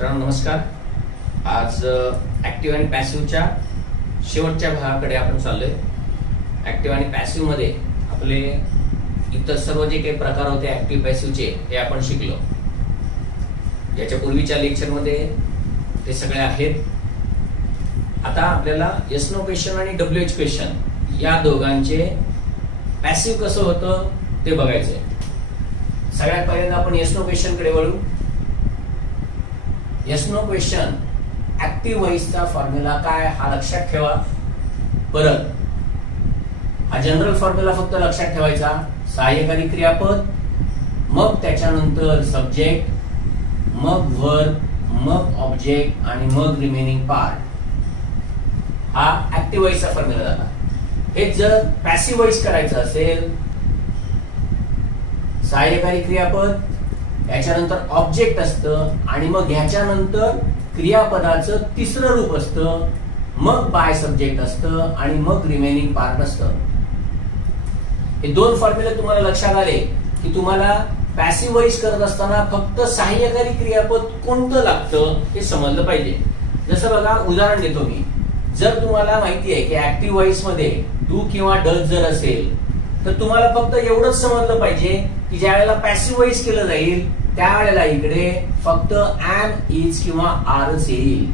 मित्रांनो नमस्कार। आज ऍक्टिव्ह आणि पॅसिव्हच्या शेवटच्या भागाकडे आपण चाललोय। ऍक्टिव्ह आणि पॅसिव्ह मध्ये आपले इतर सर्व जे काही प्रकार होते ऍक्टिव्ह पॅसिव्हचे हे आपण शिकलो। याच्या पूर्वीच्या लेक्चर मध्ये ते सगळे आहेत। आता आपल्याला येस नो क्वेश्चन आणि डब्ल्यूएच क्वेश्चन या दोघांचे पॅसिव्ह कसं होतं ते बघायचंय। सगळ्यात पहिल्यांदा आपण येस नो क्वेश्चन कडे वळू। येस नो क्वेश्चन ऍक्टिव्ह व्हॉइसचा फॉर्म्युला काय हा लक्षात ठेवा। परत हा जनरल फॉर्म्युला फक्त लक्षात ठेवायचा। सहाय्यकारी क्रियापद, मग त्याच्यानंतर सब्जेक्ट, मग वर्ब, मग ऑब्जेक्ट आणि मग रिमेनिंग पार्ट, हा ऍक्टिव्ह व्हॉइसचा फॉर्म्युला झाला। हे जर पॅसिव्ह व्हॉइस करायचं असेल, सहाय्यकारी क्रियापद याच्यानंतर ऑब्जेक्ट असतं आणि मग ह्याच्यानंतर क्रियापदाचं तिसरं रूप असतं, मग बाय सब्जेक्ट असतं आणि मग रिमेनिंग पार्ट असतं। हे दोन फॉर्म्युले तुम्हाला लक्षात आले की तुम्हाला पॅसिव्ह व्हॉइस करत असताना फक्त सहाय्यकारी क्रियापद कोणतं लागतं हे समजलं पाहिजे। जसं बघा, उदाहरण देतो मी। जर तुम्हाला माहिती आहे की ऍक्टिव्ह व्हॉइस मध्ये डू किंवा डज जर असेल तर तुम्हाला फक्त एवढंच समजलं पाहिजे की ज्या वेळेला पॅसिव्ह व्हॉइस केलं जाईल त्यावेळेला इकडे फक्त एम, इज किंवा आरच येईल।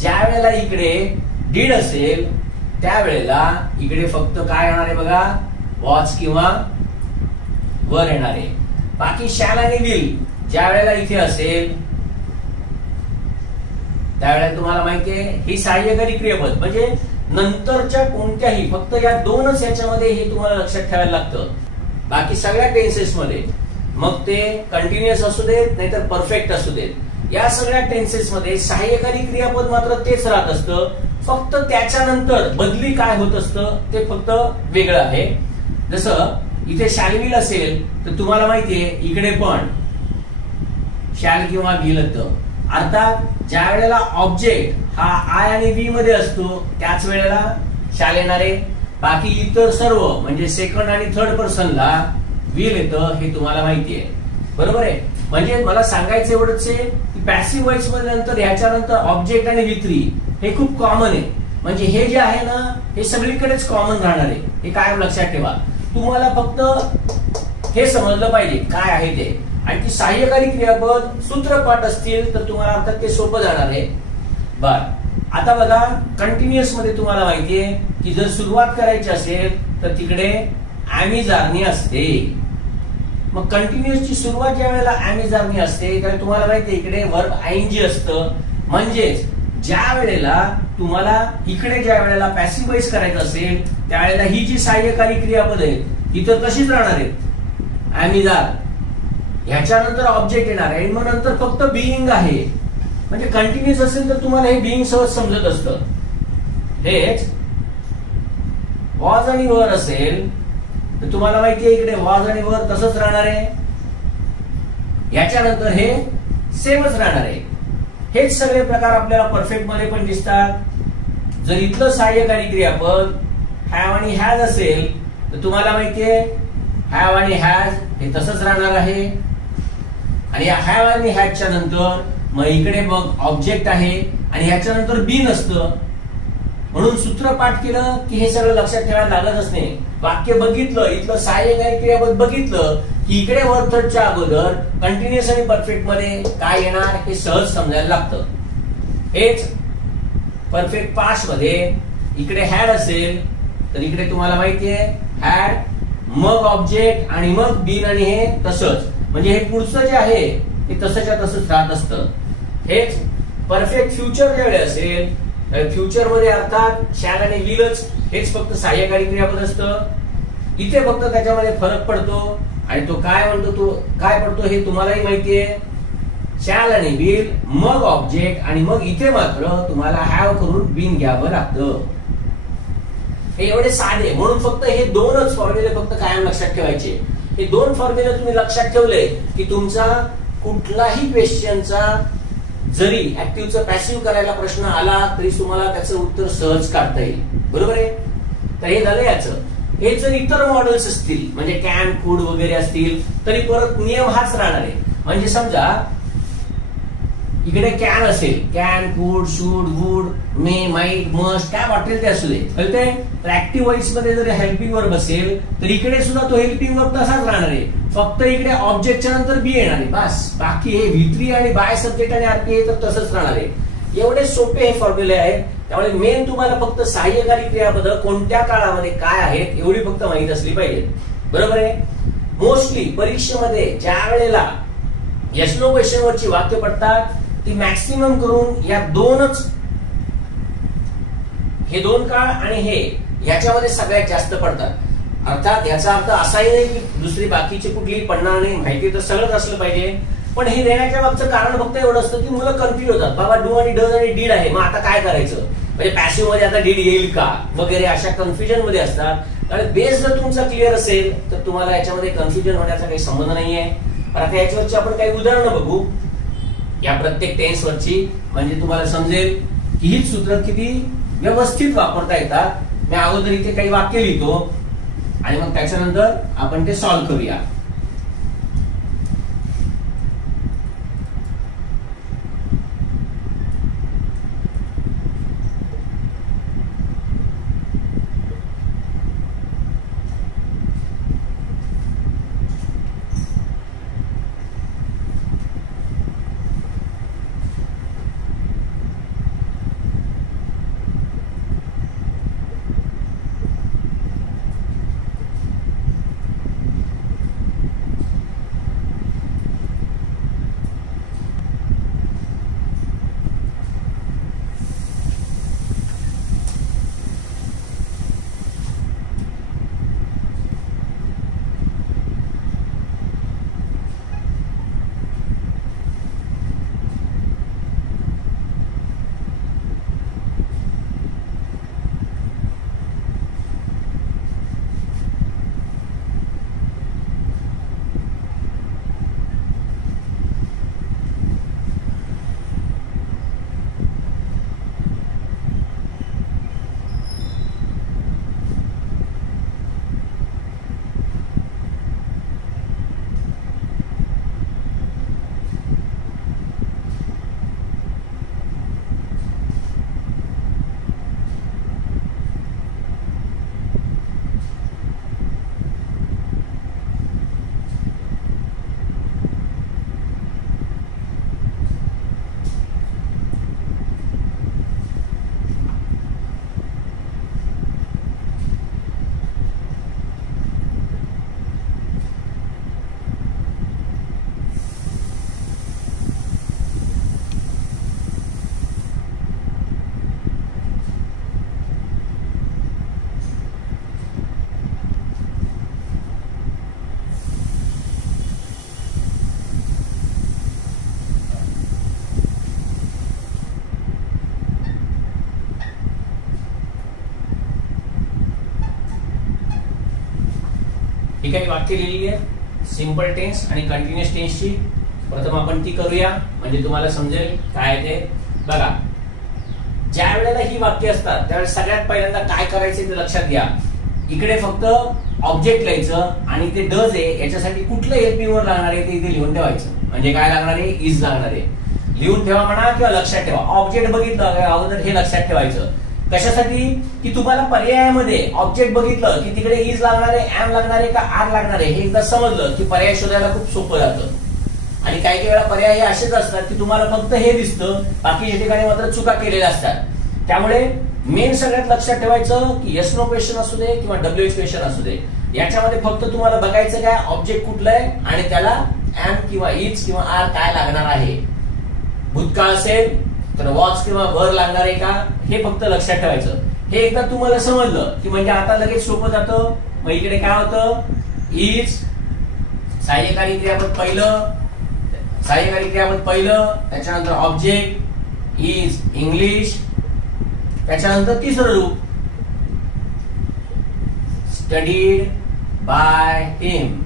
ज्या वेळेला इकडे डीड असेल त्यावेळेला इकडे फक्त काय येणार आहे बघा, वॉच किंवा वर येणार आहे। बाकी शॅल आणि विल ज्या वेळेला इथे असेल त्यावेळेला तुम्हाला माहितीये ही सहाय्यकारी क्रियापद म्हणजे नंतरच्या कोणत्याही फक्त या दोनच याच्यामध्ये हे तुम्हाला लक्षात ठेवायला लागतं। बाकी सगळ्या टेन्सेस मध्ये मग ते कंटिन्युअस असू देत नाहीतर परफेक्ट असू देत, या सगळ्या टेन्सेस मध्ये सहाय्यकारी क्रियापद मात्र तेच राहत असतं। फक्त त्याच्यानंतर बदली काय होत असतं ते फक्त वेगळं आहे। जसं इथे शॅल विल असेल तर तुम्हाला माहितीये इकडे पण शॅल किंवा विल येतं। अर्थात ज्या वेळेला ऑब्जेक्ट हा आय आणि वी मध्ये असतो त्याच वेळेला शॅल येणार आहे। बाकी इतर सर्व म्हणजे सेकंड आणि थर्ड पर्सनला विल येतं, हे तुम्हाला माहिती आहे, बरोबर आहे। म्हणजे मला सांगायचं एवढंच आहे की पॅसिव्ह व्हॉइस मध्ये नंतर ह्याच्यानंतर ऑब्जेक्ट आणि विथ्री हे खूप कॉमन आहे। म्हणजे हे जे आहे ना हे सगळीकडेच कॉमन राहणार आहे, हे कायम लक्षात ठेवा। तुम्हाला फक्त हे समजलं पाहिजे काय आहे ते। आणि ती सहाय्यकारी क्रियापद सूत्रपाठ असतील तर तुम्हाला अर्थात ते सोपं जाणार आहे। बर आता बघा, कंटिन्युअस मध्ये तुम्हाला माहितीये की जर सुरुवात करायची असेल तर तिकडे ऍमिजार्नी असते। मग कंटिन्युअस ची सुरुवात ज्या वेळेला ऍमिजार्नी असते त्यावेळेला तुम्हाला माहितीये इकडे वर्ब आयएनजी असतं। म्हणजेच ज्या वेळेला तुम्हाला इकडे ज्या वेळेला पॅसिव्ह व्हॉइस करायचं असेल त्यावेळेला ही जी सहाय्यकारी क्रियापद आहे ती तर तशीच राहणार आहेत, ऍमिजार, ह्याच्यानंतर ऑब्जेक्ट येणार आहे, मग नंतर फक्त बिईंग आहे। म्हणजे कंटिन्युअस असेल तर तुम्हाला हे बिईंग सहज समजत असतं। हेच वॉज आणि वर असेल तर तुम्हाला माहितीये इकडे वॉज आणि वर तसंच राहणार आहे, याच्यानंतर हे सेमच राहणार आहे। हेच सगळे प्रकार आपल्याला परफेक्ट मध्ये पण दिसतात। जर इथलं सहाय्यकारी क्रियापद हॅव आणि हॅज असेल तर तुम्हाला माहितीये हॅव आणि हॅज हे तसंच राहणार आहे। आणि या हॅव आणि हॅजच्या नंतर मग इकडे मग ऑब्जेक्ट आहे आणि ह्याच्यानंतर बी नसतं। म्हणून सूत्रपाठ केलं की हे सगळं लक्षात ठेवायला लागतच नाही। वाक्य बघितलं, इथलं सहाय्यकारी क्रियापद बघितलं की इकडे वर्ब थर्डच्या अगोदर कंटिन्युअस आणि परफेक्ट मध्ये काय येणार हे सहज समजायला लागतं। हेच परफेक्ट पास्ट मध्ये इकडे हॅड असेल तर इकडे तुम्हाला माहितीये हॅड, मग ऑब्जेक्ट आणि मग बीन आणि हे तसंच, म्हणजे हे पुढचं जे आहे हे तसंच्या तसंच राहत असतं। हेच परफेक्ट फ्युचर ज्यावेळी असेल फ्युचर मध्ये अर्थात शॅल आणि विलच हेच फक्त सहाय्यकारी क्रियापद असतं। इथे फक्त त्याच्यामध्ये फरक पडतो आणि तो काय म्हणतो, तो काय पडतो हे तुम्हालाही माहितीये, शॅल आणि विल, मग ऑब्जेक्ट आणि मग इथे मात्र तुम्हाला हॅव करून बीन घ्यावं लागतं। हे एवढे साधे, म्हणून फक्त हे दोनच फॉर्म्युले फक्त कायम लक्षात ठेवायचे। हे दोन फॉर्म्युले तुम्ही लक्षात ठेवले की तुमचा कुठलाही क्वेश्चनचा जरी ऍक्टिव्हचं पॅसिव्ह करायला प्रश्न आला तरी तुम्हाला त्याचं उत्तर सहज काढता येईल, बरोबर आहे। तर हे झालं याचं। हे जर इतर मॉडेल्स असतील म्हणजे कॅन, कुड वगैरे असतील तरी परत नियम हाच राहणार आहे। म्हणजे समजा इकडे कॅन असेल, can, could, should, would, may, might, must, काय वाटेल ते असू दे, कळतंय? तर ऍक्टिव्ह व्हॉइस मध्ये जर हेल्पिंग वर्ब असेल तर इकडे सुद्धा तो हेल्पिंग वर्ब तसाच राहणार आहे, फक्त इकडे ऑब्जेक्टच्या नंतर बी येणार आहे बस. बाकी हे V3 आणि बाय सब्जेक्ट आणि आरपी तर तसंच राहणार आहे. एवढे सोपे हे फॉर्म्युले आहेत. त्यामुळे मेन तुम्हाला फक्त सहाय्यकारी क्रियापद कोणत्या काळामध्ये काय आहेत एवढी फक्त माहित असली पाहिजे. बरोबर आहे? मोस्टली परीक्षेमध्ये ज्या वेळेला येस नो क्वेश्चन वरची वाक्य पडतात ती मॅक्सिमम करून या दोनच, हे दोन काळ आणि हे याच्यामध्ये सगळ्यात जास्त पडतात. अर्थात याचा अर्थ असाही नाही की दुसरी बाकीची कुठली पडणार नाही, माहिती तर सगळंच असलं पाहिजे. पण हे देण्याच्या मागचं कारण फक्त एवढं असतं की मुलं कन्फ्युज होतात, बाबा डू आणि डज आणि डीड आहे, मग आता काय करायचं, म्हणजे पॅसिव्ह मध्ये आता डीड येईल का वगैरे अशा कन्फ्युजन मध्ये असतात. आणि बेस जर तुमचा क्लिअर असेल तर तुम्हाला याच्यामध्ये कन्फ्युजन होण्याचा काही संबंध नाहीये. आता याच्यावरची आपण काही उदाहरणं बघू या प्रत्येक टेन्स वरची, म्हणजे तुम्हाला समजेल की हीच सूत्र किती व्यवस्थित वापरता येतात. मी अगोदर इथे काही वाक्य लिहितो आणि मग त्याच्यानंतर आपण ते सॉल्व्ह करूया. ही काही वाक्य लिहिली आहे सिंपल टेन्स आणि कंटिन्युअस टेन्सची. प्रथम आपण ती करूया म्हणजे तुम्हाला समजेल काय ते. बघा, ज्या वेळेला ही वाक्य असतात त्यावेळेस सगळ्यात पहिल्यांदा काय करायचं ते लक्षात घ्या. इकडे फक्त ऑब्जेक्ट लिहायचं आणि ते डज आहे याच्यासाठी कुठलं हेल्पिंग वर्ब लागणार आहे ते इथे लिहून ठेवायचं. म्हणजे काय लागणार आहे, इज लागणार आहे. लिहून ठेवा म्हणा किंवा लक्षात ठेवा. ऑब्जेक्ट बघितलं अगोदर हे लक्षात ठेवायचं. कशासाठी की तुम्हाला पर्यायामध्ये ऑब्जेक्ट बघितलं की तिकडे इज लागणार आहे, एम लागणार आहे का आर लागणार आहे हे एकदा समजलं की पर्याय शोधायला खूप सोपं जातं. आणि काही वेळा पर्याय हे असेच असतात की तुम्हाला फक्त हे दिसतं, बाकीच्या ठिकाणी मात्र चुका केलेल्या असतात. त्यामुळे मेन सगळ्यात लक्षात ठेवायचं की येस नो क्वेश्चन असू दे किंवा डब्ल्यूएच क्वेश्चन असू दे, याच्यामध्ये फक्त तुम्हाला बघायचं काय ऑब्जेक्ट कुठलं आहे आणि त्याला एम किंवा इज किंवा आर काय लागणार आहे. भूतकाळ असेल तर वॉच किंवा वर लागणार आहे का हे फक्त लक्षात ठेवायचं. हे एकदा तुम्हाला समजलं की म्हणजे आता लगेच सोपं जातं. मग इकडे काय होतं, इज सहाय्यकारी क्रियापद पहिलं, त्याच्यानंतर ऑब्जेक्ट इज इंग्लिश, त्याच्यानंतर तिसरं रूप स्टडीड बाय हिम.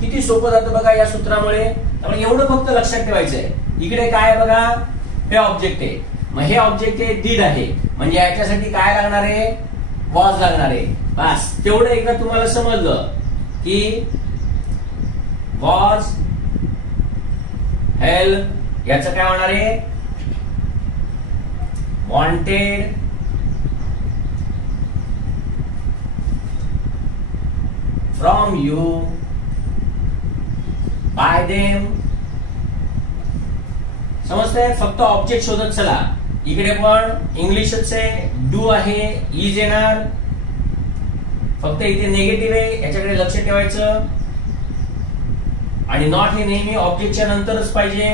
किती सोपं जातं बघा या सूत्रामुळे. त्यामुळे एवढं फक्त लक्षात ठेवायचंय. इकडे काय बघा, हे ऑब्जेक्ट आहे, मग हे ऑब्जेक्ट आहे डीड आहे म्हणजे याच्यासाठी काय लागणार आहे, वॉज लागणार आहे. बस तेवढं एकदा तुम्हाला समजलं की वॉज हेल्प याचं काय होणार आहे, wanted from you bye them. समजतंय? फक्त ऑब्जेक्ट शोधत चला. इकडे पण इंग्लिशच आहे, डू आहे, इज येणार. फक्त इथे निगेटिव्ह आहे, याच्याकडे लक्ष ठेवायचं. आणि नॉट हे नेहमी ऑब्जेक्टच्या नंतरच पाहिजे.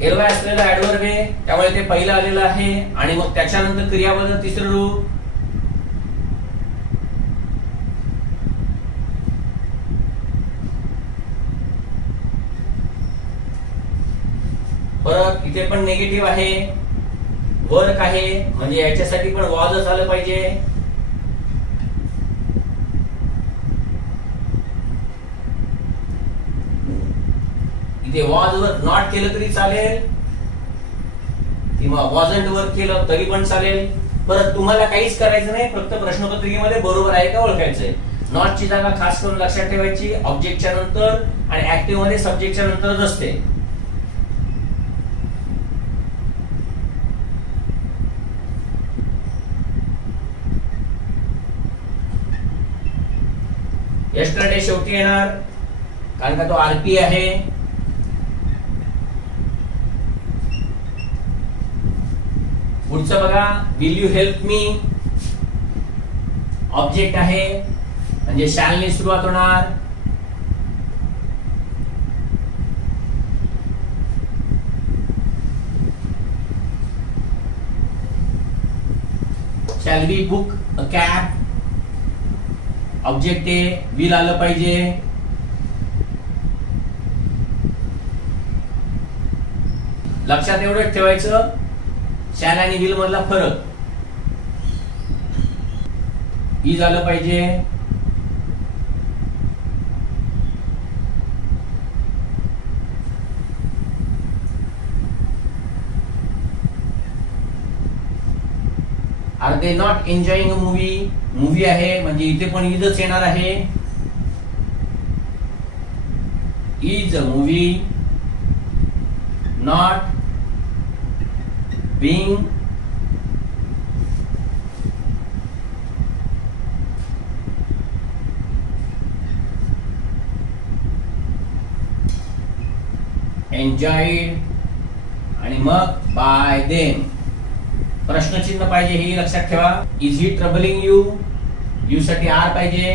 एलवाय असलेलं ऍडव्हर्ब आहे, त्यामुळे ते पहिलं आलेलं आहे. आणि मग त्याच्यानंतर क्रियापद तिसरं रूप. परत इथे पण निगेटिव्ह आहे, वर्क आहे, म्हणजे याच्यासाठी पण वॉजच आलं पाहिजे. इथे वॉज वर्क नॉट केलं तरी चालेल किंवा वॉजंट वर्क केलं तरी पण चालेल. परत तुम्हाला काहीच करायचं नाही, फक्त प्रश्नपत्रिकेमध्ये बरोबर आहे का ओळखायचंय. नॉटची जागा खास करून लक्षात ठेवायची ऑब्जेक्टच्या नंतर, आणि ऍक्टिव्ह मध्ये सब्जेक्टच्या नंतरच असते. येस्टरडे शेवटी येणार, कारण का तो आरपी आहे. पुढचं बघा, will you help me, object आहे म्हणजे शॅल ने सुरुवात होणार. Shall we book a cab, object आहे, विल आलं पाहिजे. लक्षात एवढंच ठेवायचं, शॅल आणि विल मधला फरक. इज आलं पाहिजे. Are they not enjoying a movie, movie आहे म्हणजे इथे पण इजच येणार आहे. Is a movie not being enjoyed. आणि मग by them. प्रश्नचिन्ह पाहिजे हे लक्षात ठेवा. Is he troubling you, you साठी आर पाहिजे.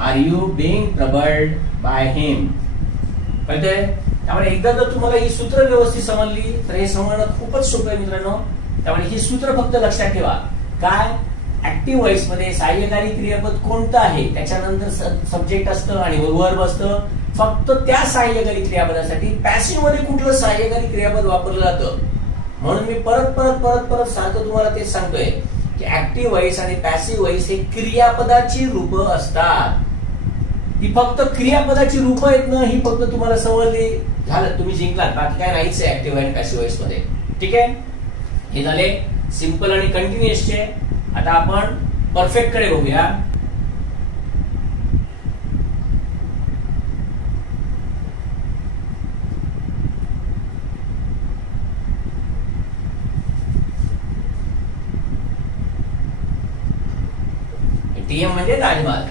Are you being troubled by him. कळतंय? त्यामुळे एकदा जर तुम्हाला ही सूत्र व्यवस्थित समजली तर हे समजणं खूपच सोपं आहे मित्रांनो. त्यामुळे ही सूत्र फक्त लक्षात ठेवा. काय? ऍक्टिव्ह व्हॉइस मध्ये सहाय्यकारी क्रियापद कोणतं आहे, त्याच्यानंतर सब्जेक्ट असतं आणि वर्ब असतं. फक्त त्या सहाय्यकारी क्रियापदासाठी पॅसिव्ह मध्ये कुठलं सहाय्यकारी क्रियापद वापरलं जातं. म्हणून मी परत परत परत परत सारखं तुम्हाला तेच सांगतोय की ऍक्टिव्ह व्हॉइस आणि पॅसिव्ह व्हॉइस हे क्रियापदाची रूप असतात. ती फक्त क्रियापदाची रूप आहेत ना, ही फक्त तुम्हाला समजली झालं, तुम्ही जिंकलात. बाकी काय नाहीच आहे ऍक्टिव्ह आणि पॅसिव्ह व्हॉइस मध्ये. ठीक आहे, हे झाले सिंपल आणि कंटिन्युअसचे. आता आपण परफेक्ट कडे बघूया. टीएम म्हणजे ताजमहल.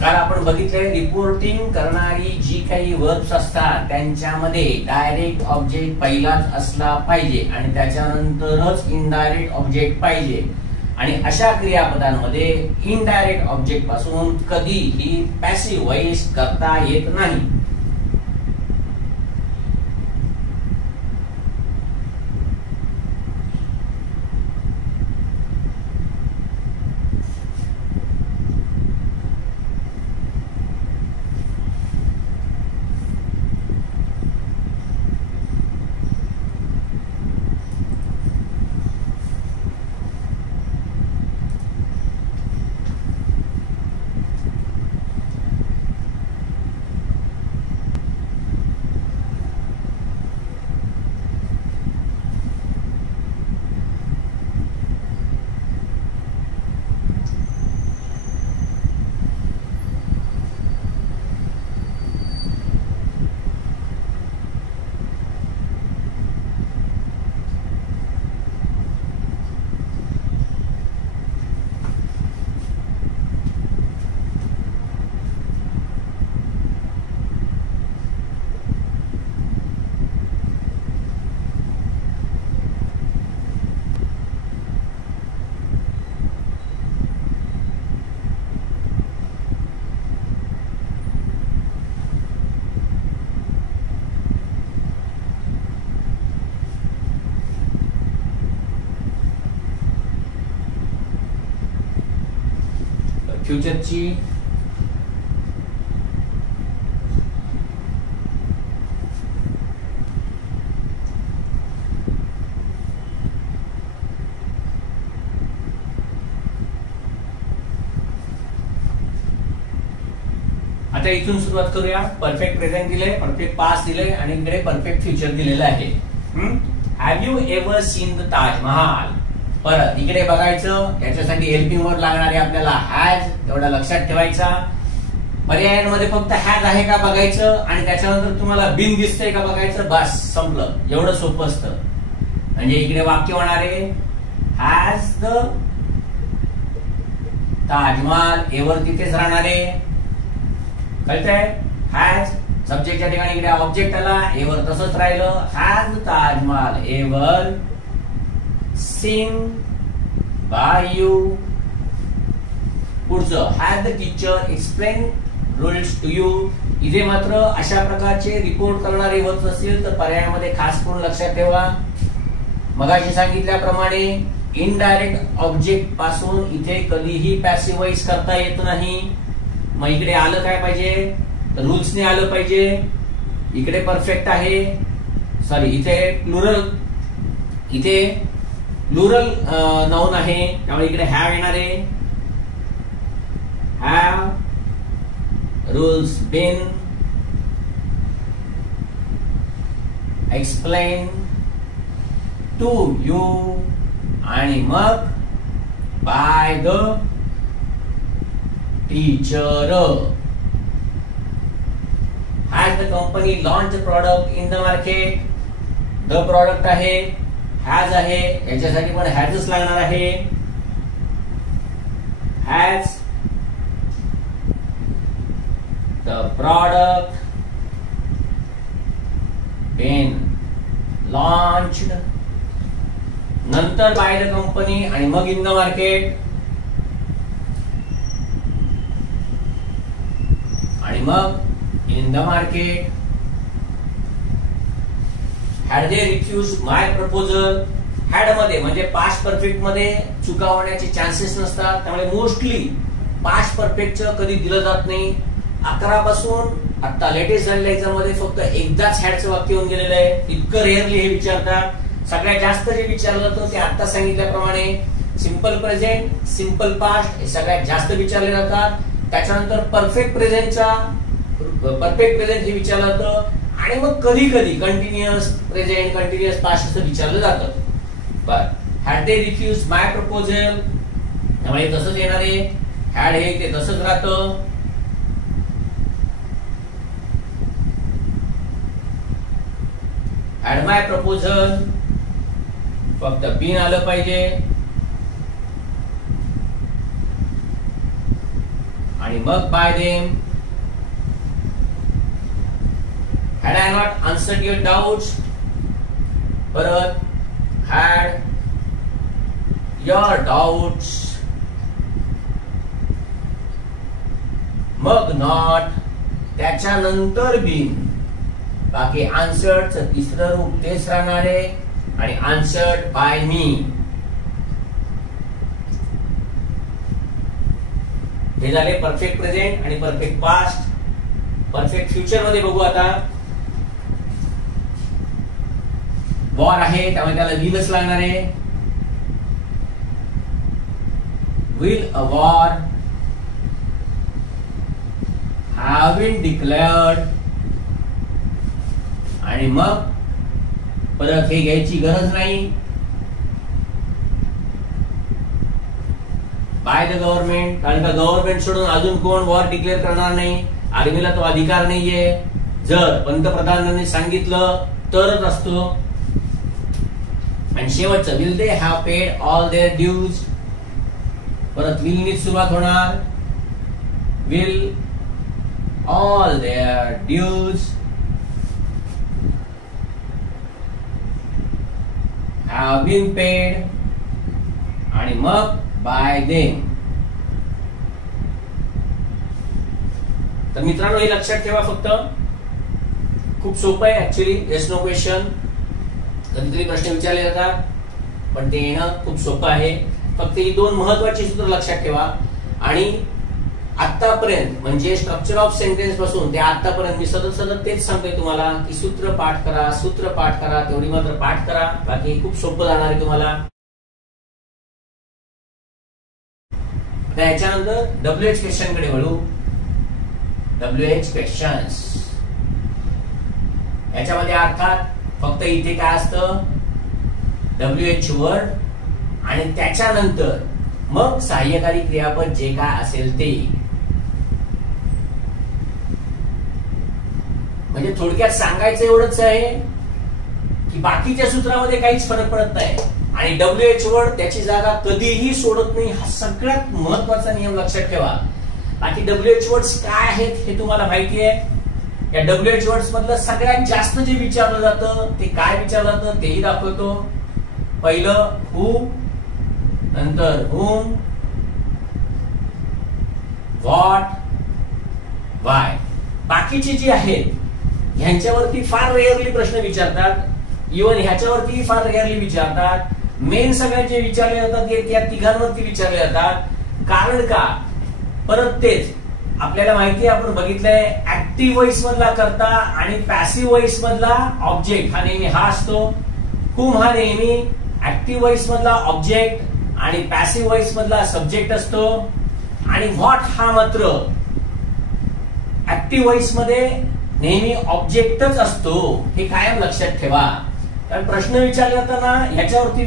काल आपण बघितलंय रिपोर्टिंग करणारी जी काही वर्ब्स असतात त्यांच्यामध्ये डायरेक्ट ऑब्जेक्ट पहिलाच असला पाहिजे आणि त्याच्यानंतरच इनडायरेक्ट ऑब्जेक्ट पाहिजे. आणि अशा क्रियापदांमध्ये इनडायरेक्ट ऑब्जेक्ट पासून कधीही पॅसिव्ह व्हॉइस करता येत नाही. फ्युचरची आता इथून सुरुवात करूया. परफेक्ट प्रेझेंट दिले, परफेक्ट पास्ट दिले आणि इकडे परफेक्ट फ्युचर दिलेलं आहे. Have you ever seen the Taj Mahal? परत इकडे बघायचं, याच्यासाठी हेल्पिंग वर्ड लागणार आहे आपल्याला हॅज, एवढा लक्षात ठेवायचा. पर्यायांमध्ये फक्त हॅज आहे का बघायचं आणि त्याच्यानंतर तुम्हाला बिन दिसतंय का बघायचं, बस संपलं. एवढं सोपं असतं. म्हणजे इकडे वाक्य होणार आहे हॅज द ताजमहाल, एव्हर तिथेच राहणार आहे. कळतंय? हॅज सब्जेक्टच्या ठिकाणी इकडे ऑब्जेक्ट आला, एव्हर तसंच राहिलं. Has the Taj Mahal ever seen by you. पुढचं has the teacher explain rules to you. इथे मात्र अशा प्रकारचे रिपोर्ट करणारे होत असतील तर पर्यायामध्ये खास करून लक्षात ठेवा. मगाशी सांगितल्याप्रमाणे इनडायरेक्ट ऑब्जेक्ट पासून इथे कधीही पॅसिव्हाइज करता येत नाही. मग इकडे आलं काय पाहिजे, तर रूल्सने आलं पाहिजे. इकडे परफेक्ट आहे, सॉरी इथे प्लुरल नाउन आहे, त्यामुळे इकडे हॅव येणार आहे. Have rules been explain to you आणि मग by the teacher. Has the company launch the product in the market. The product आहे, हॅज आहे, याच्यासाठी पण हॅजच लागणार आहे. Has the product been launched, नंतर बाय द कंपनी आणि मग इन द मार्केट आणि मग in the market. Had they refuse my proposal. Had मध्ये म्हणजे पास्ट परफेक्ट मध्ये चुका होण्याचे चान्सेस नसतात, त्यामुळे मोस्टली पास्ट परफेक्टचं कधी दिलं जात नाही. 11 पासून आता लेटेस्ट झालेल्या एक्झाम मध्ये फक्त एकदाच हॅडचं वाक्य येऊन गेलेलं आहे. इतकं रेअरली हे विचारतात. सगळ्यात जास्त जे विचारलं होतं ते आता सांगितल्याप्रमाणे सिंपल प्रेझेंट, सिंपल पास्ट हे सगळ्यात जास्त विचारले जातात. त्याच्यानंतर परफेक्ट प्रेझेंट हे विचारलं जातं आणि मग कधी कधी कंटिन्युअस प्रेझेंट, कंटिन्युअस पास्ट असं विचारलं जातं. बरं, had they refuse my proposal, त्यामुळे तसंच येणार आहे. हॅड हे ते तसंच राहतं. हॅड माय प्रपोजल फक्त बीन आलं पाहिजे आणि मग by them. Had I not answered your doubts, परत हॅड युअर डाउट्स, मग नॉट, त्याच्यानंतर बीन. बाकी आन्सर्डचं तिसरं रूप तेच राहणार आहे आणि आन्सर्ड बाय मी. हे झाले परफेक्ट प्रेझेंट आणि परफेक्ट पास्ट. परफेक्ट फ्युचर मध्ये बघू आता. वॉर आहे त्यामुळे त्याला विलच लागणार आहे. Will a war have been declared आणि मग परत हे घ्यायची गरज नाही. बाय द गव्हर्नमेंट, कारण का गव्हर्नमेंट सोडून अजून कोण वॉर डिक्लेअर करणार नाही. आर्मीला तो अधिकार नाहीये. जर पंतप्रधानांनी सांगितलं तरच असतो. आणि शेवटचं will they have paid all their dues. परत विल नी सुरुवात होणार. Will all their dues have been paid आणि मग by them. तर मित्रांनो हे लक्षात ठेवा. फक्त खूप सोपं आहे ऍक्च्युअली. येस नो क्वेश्चन कधीतरी प्रश्न विचारले जातात पण ते येणं खूप सोपं आहे. फक्त ही दोन महत्वाची सूत्र लक्षात ठेवा आणि आतापर्यंत म्हणजे स्ट्रक्चर ऑफ सेंटेन्स पासून ते आतापर्यंत मी सतत तेच सांगतोय तुम्हाला की सूत्र पाठ करा, सूत्र पाठ करा, तेवढी मात्र पाठ करा, बाकी खूप सोपं जाणार आहे तुम्हाला. त्याच्यानंतर WH क्वेश्चन कडे वळू. WH क्वेश्चन्स याच्यामध्ये अर्थात फक्त इथे काय असतं, WH वर्ड आणि त्याच्यानंतर मग सहाय्यकारी क्रियापद जे काय असेल ते. म्हणजे थोडक्यात सांगायचं एवढंच आहे की बाकीच्या सूत्रामध्ये काहीच फरक पडत नाही आणि WH वर्ड त्याची जागा कधीही सोडत नाही. हा सगळ्यात महत्वाचा नियम लक्षात ठेवा. बाकी WH वर्ड्स काय आहेत हे तुम्हाला माहिती आहे. या WH वर्ड्स मधलं सगळ्यात जास्त जे विचारलं जातं ते काय विचारलं जातं तेही दाखवतो. पहिलं हू, नंतर whom, what, why. बाकीचे जे आहेत ह्यांच्यावरती फार रेअरली प्रश्न विचारतात. इव्हन ह्याच्यावरती फार रेअरली विचारतात. मेन सगळ्यात जे विचारले जातात ते त्या तिघांवरती विचारले जातात. कारण का, परत तेच आपल्याला माहिती आहे, आपण बघितलंय ऍक्टिव्ह व्हॉइस मधला कर्ता आणि पॅसिव्ह व्हॉइस मधला ऑब्जेक्ट हा नेहमी हा असतो. whom हा नेहमी ऍक्टिव्ह व्हॉइस मधला ऑब्जेक्ट आणि पॅसिव्ह व्हॉइस मधला सब्जेक्ट असतो. आणि व्हॉट हा मात्र ऍक्टिव्ह व्हॉइस मध्ये नेहमी ऑब्जेक्टच असतो. हे कायम लक्षात ठेवा. कारण प्रश्न विचारले जाताना ह्याच्यावरती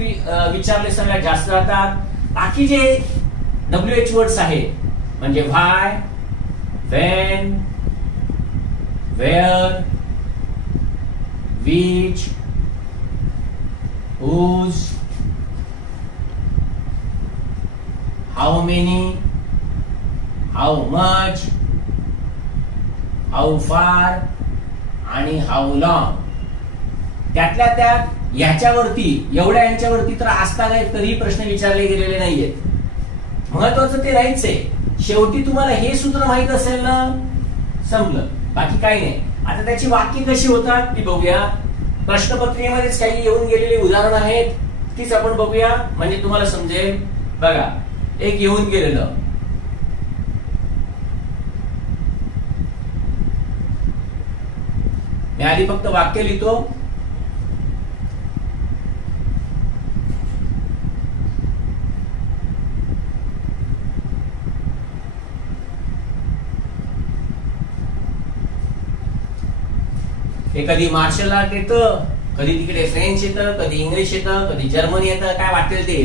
विचारले सगळ्यात जास्त राहतात. बाकी जे WH वर्ड्स आहेत म्हणजे व्हाय, when, where, which, whose, how many, how much, how far आणि how long. त्यातल्या त्यात ह्याच्यावरती एवढ्या यांच्यावरती तर आजतागायत कधीही प्रश्न विचारले गेलेले नाहीयेत. महत्वाचं ते नाहीच आहे. शेवटी तुम्हाला हे सूत्र माहित असेल ना, संपलं, बाकी काही नाही. आता त्याची वाक्य कशी होतात ती बघूया. प्रश्नपत्रिकेमध्येच काही येऊन गेलेली उदाहरणं आहेत, तीच आपण बघूया म्हणजे तुम्हाला समजेल. बघा, एक येऊन गेलेलं, मी आधी फक्त वाक्य लिहितो. हे कधी मार्शल आर्ट येतं, कधी तिकडे फ्रेंच येतं, कधी इंग्लिश येतं, कधी जर्मन येतं, काय वाटेल ते.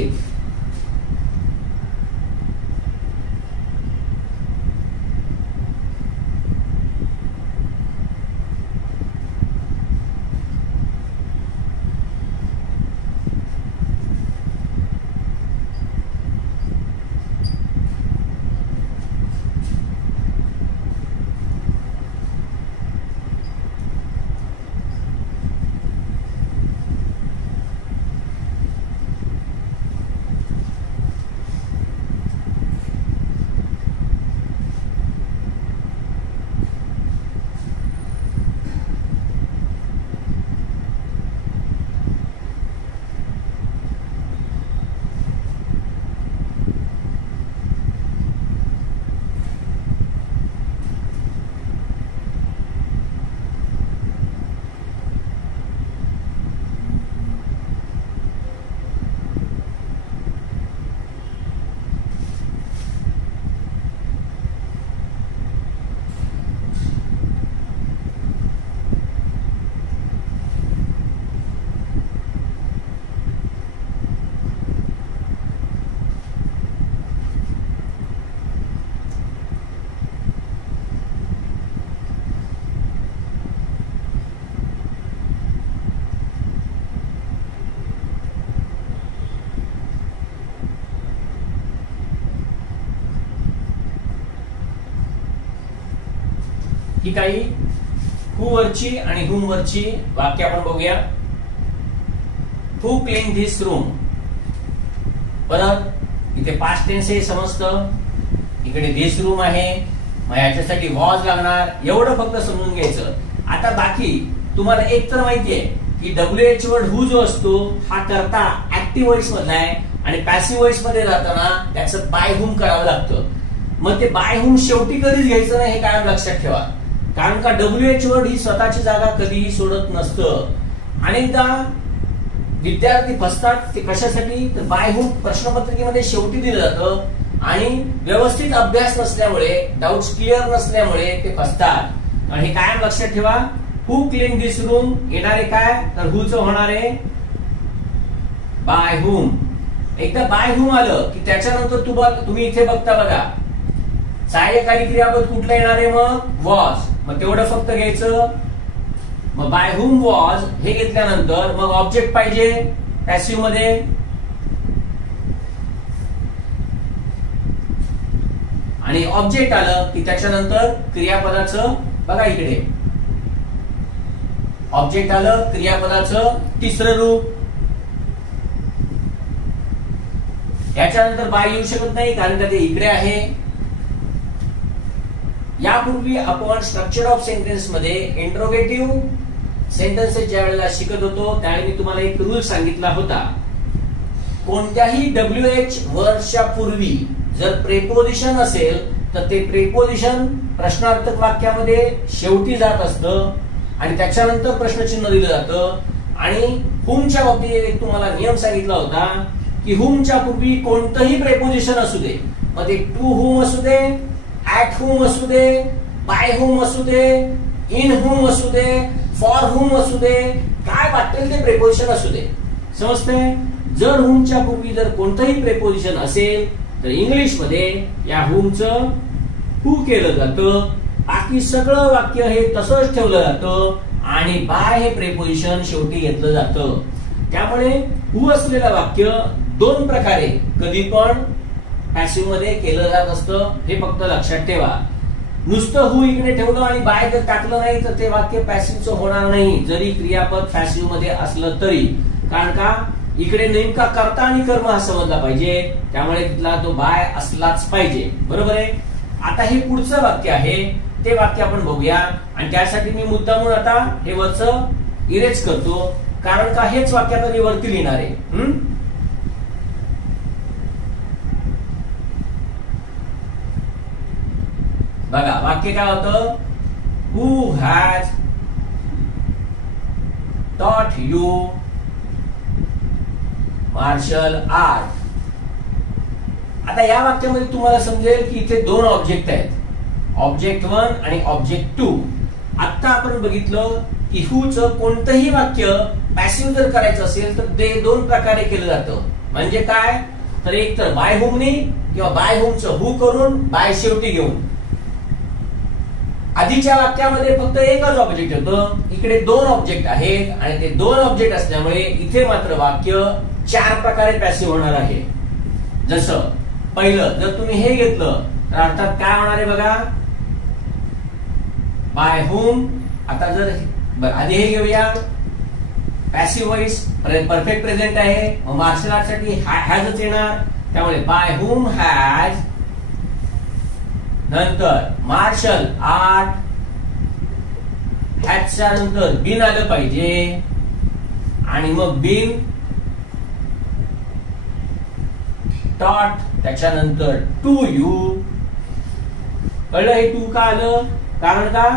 ही काही हू वरची आणि हुम वरची वाक्य आपण बघूया. हू क्लीन धिस रूम. परत इथे पास्ट टेन्स हे समजतं, इकडे धिस रूम आहे, मग याच्यासाठी वॉज लागणार. एवढं फक्त समजून घ्यायचं. आता बाकी तुम्हाला एक तर माहितीये की WH वर्ड हू जो असतो हा करता ऍक्टिव्ह व्हॉइस मधला आहे आणि पॅसिव्ह व्हॉइस मध्ये जाताना त्याचं बाय हुम करावं लागतं. मग ते बाय हुम शेवटी कधीच घ्यायचं नाही, हे कायम लक्षात ठेवा. कारण का WH वर्ड ही स्वतःची जागा कधीही सोडत नसतं. अनेकदा विद्यार्थी फसतात. ते कशासाठी? तर बाय हुम प्रश्नपत्रिकेमध्ये शेवटी दिलं जातं आणि व्यवस्थित अभ्यास नसल्यामुळे, डाऊट्स क्लिअर नसल्यामुळे ते फसतात. हे कायम लक्षात ठेवा. हु क्लीन दिस रूम येणारे काय? तर हुच होणार आहे बाय हुम. एकदा बाय हुम आलं की त्याच्यानंतर तुम्ही इथे बघता बघा, सहाय्यकारी क्रियापद कुठलं येणार आहे? मग वॉज. मग तेवढं फक्त घ्यायचं. मग बाय हुम वॉज हे घेतल्यानंतर मग ऑब्जेक्ट पाहिजे पॅसिव्ह मध्ये. आणि ऑब्जेक्ट आलं की त्याच्यानंतर क्रियापदाचं बघा इकडे, ऑब्जेक्ट आलं क्रियापदाचं तिसरं रूप. याच्यानंतर बाय येऊ शकत नाही कारण का ते इकडे आहे. यापूर्वी आपण स्ट्रक्चर ऑफ सेंटेन्स मध्ये इंट्रोगेटिव्ह सेंटेन्सेस ज्या वेळेला शिकत होतो त्यावेळी मी तुम्हाला एक रूल सांगितला होता. कोणत्याही WH वर्डच्या पूर्वी जर प्रेपोजिशन असेल तर ते प्रेपोजिशन प्रश्नार्थक वाक्यामध्ये शेवटी जात असतं आणि त्याच्यानंतर प्रश्नचिन्ह दिलं जातं. आणि हुमच्या बाबतीत एक तुम्हाला नियम सांगितला होता की हुमच्या पूर्वी कोणतंही प्रेपोजिशन असू दे, मग ते टू हुम असू दे, ऍट हुम असू दे, बाय हुम असू दे, इन हुम असू दे, फॉर हुम असू दे, काय वाटेल ते प्रेपोजिशन असू दे. समजतंय? जर हुमच्या पूर्वी जर कोणतंही प्रेपोजिशन असेल तर इंग्लिश मध्ये या हुमचं हु केलं जातं. बाकी सगळं वाक्य हे तसंच ठेवलं जातं आणि बाय हे प्रेपोजिशन शेवटी घेतलं जातं. त्यामुळे हु असलेलं वाक्य दोन प्रकारे कधी पण पॅसिव्ह मध्ये केलं जात असतं, हे फक्त लक्षात ठेवा. नुसतं हु इकडे ठेवलं आणि बाय जर टाकलं नाही तर ते वाक्य पॅसिव्हचं होणार नाही, जरी क्रियापद पॅसिव्ह मध्ये असलं तरी. कारण का इकडे नेमका कर्ता आणि कर्म हा समजला पाहिजे, त्यामुळे तिथला तो बाय असलाच पाहिजे. बरोबर आहे? आता हे पुढचं वाक्य आहे, ते वाक्य आपण बघूया. आणि त्यासाठी मी मुद्दामून आता हे वरचं इरेज करतो, कारण का हेच वाक्य आता मी वरती लिहिणार आहे. बघा वाक्य काय होतं? हु हॅज टॉट यू मार्शल आर्ट. आता या वाक्यामध्ये तुम्हाला समजेल की इथे दोन ऑब्जेक्ट आहेत, ऑब्जेक्ट 1 आणि ऑब्जेक्ट 2. आता आपण बघितलं की हुच कोणतंही वाक्य पॅसिव्ह जर करायचं असेल तर ते दोन प्रकारे केलं जातं. म्हणजे काय? तर एक तर बाय हुमनी किंवा बाय हुमचं हु करून बाय शेवटी घेऊन. आधीच्या वाक्यामध्ये फक्त एकच ऑब्जेक्ट होतं, इकडे दोन ऑब्जेक्ट आहेत आणि ते दोन ऑब्जेक्ट असल्यामुळे इथे मात्र वाक्य चार प्रकारे पॅसिव्ह होणार आहे. जसं पहिलं जर तुम्ही हे घेतलं तर अर्थात काय होणार आहे बघा, बाय हुम. आता जर आधी हे घेऊया, पॅसिव्ह वॉइस परफेक्ट प्रेझेंट आहे, मग मार्शल आर्ट साठी हॅजच येणार, त्यामुळे बाय हुम हॅज. नंतर मार्शल आर्ट, हॅजच्या नंतर बीन आलं पाहिजे आणि मग बीन टॉट, त्याच्यानंतर टू यू. कळलं हे टू का आलं? कारण का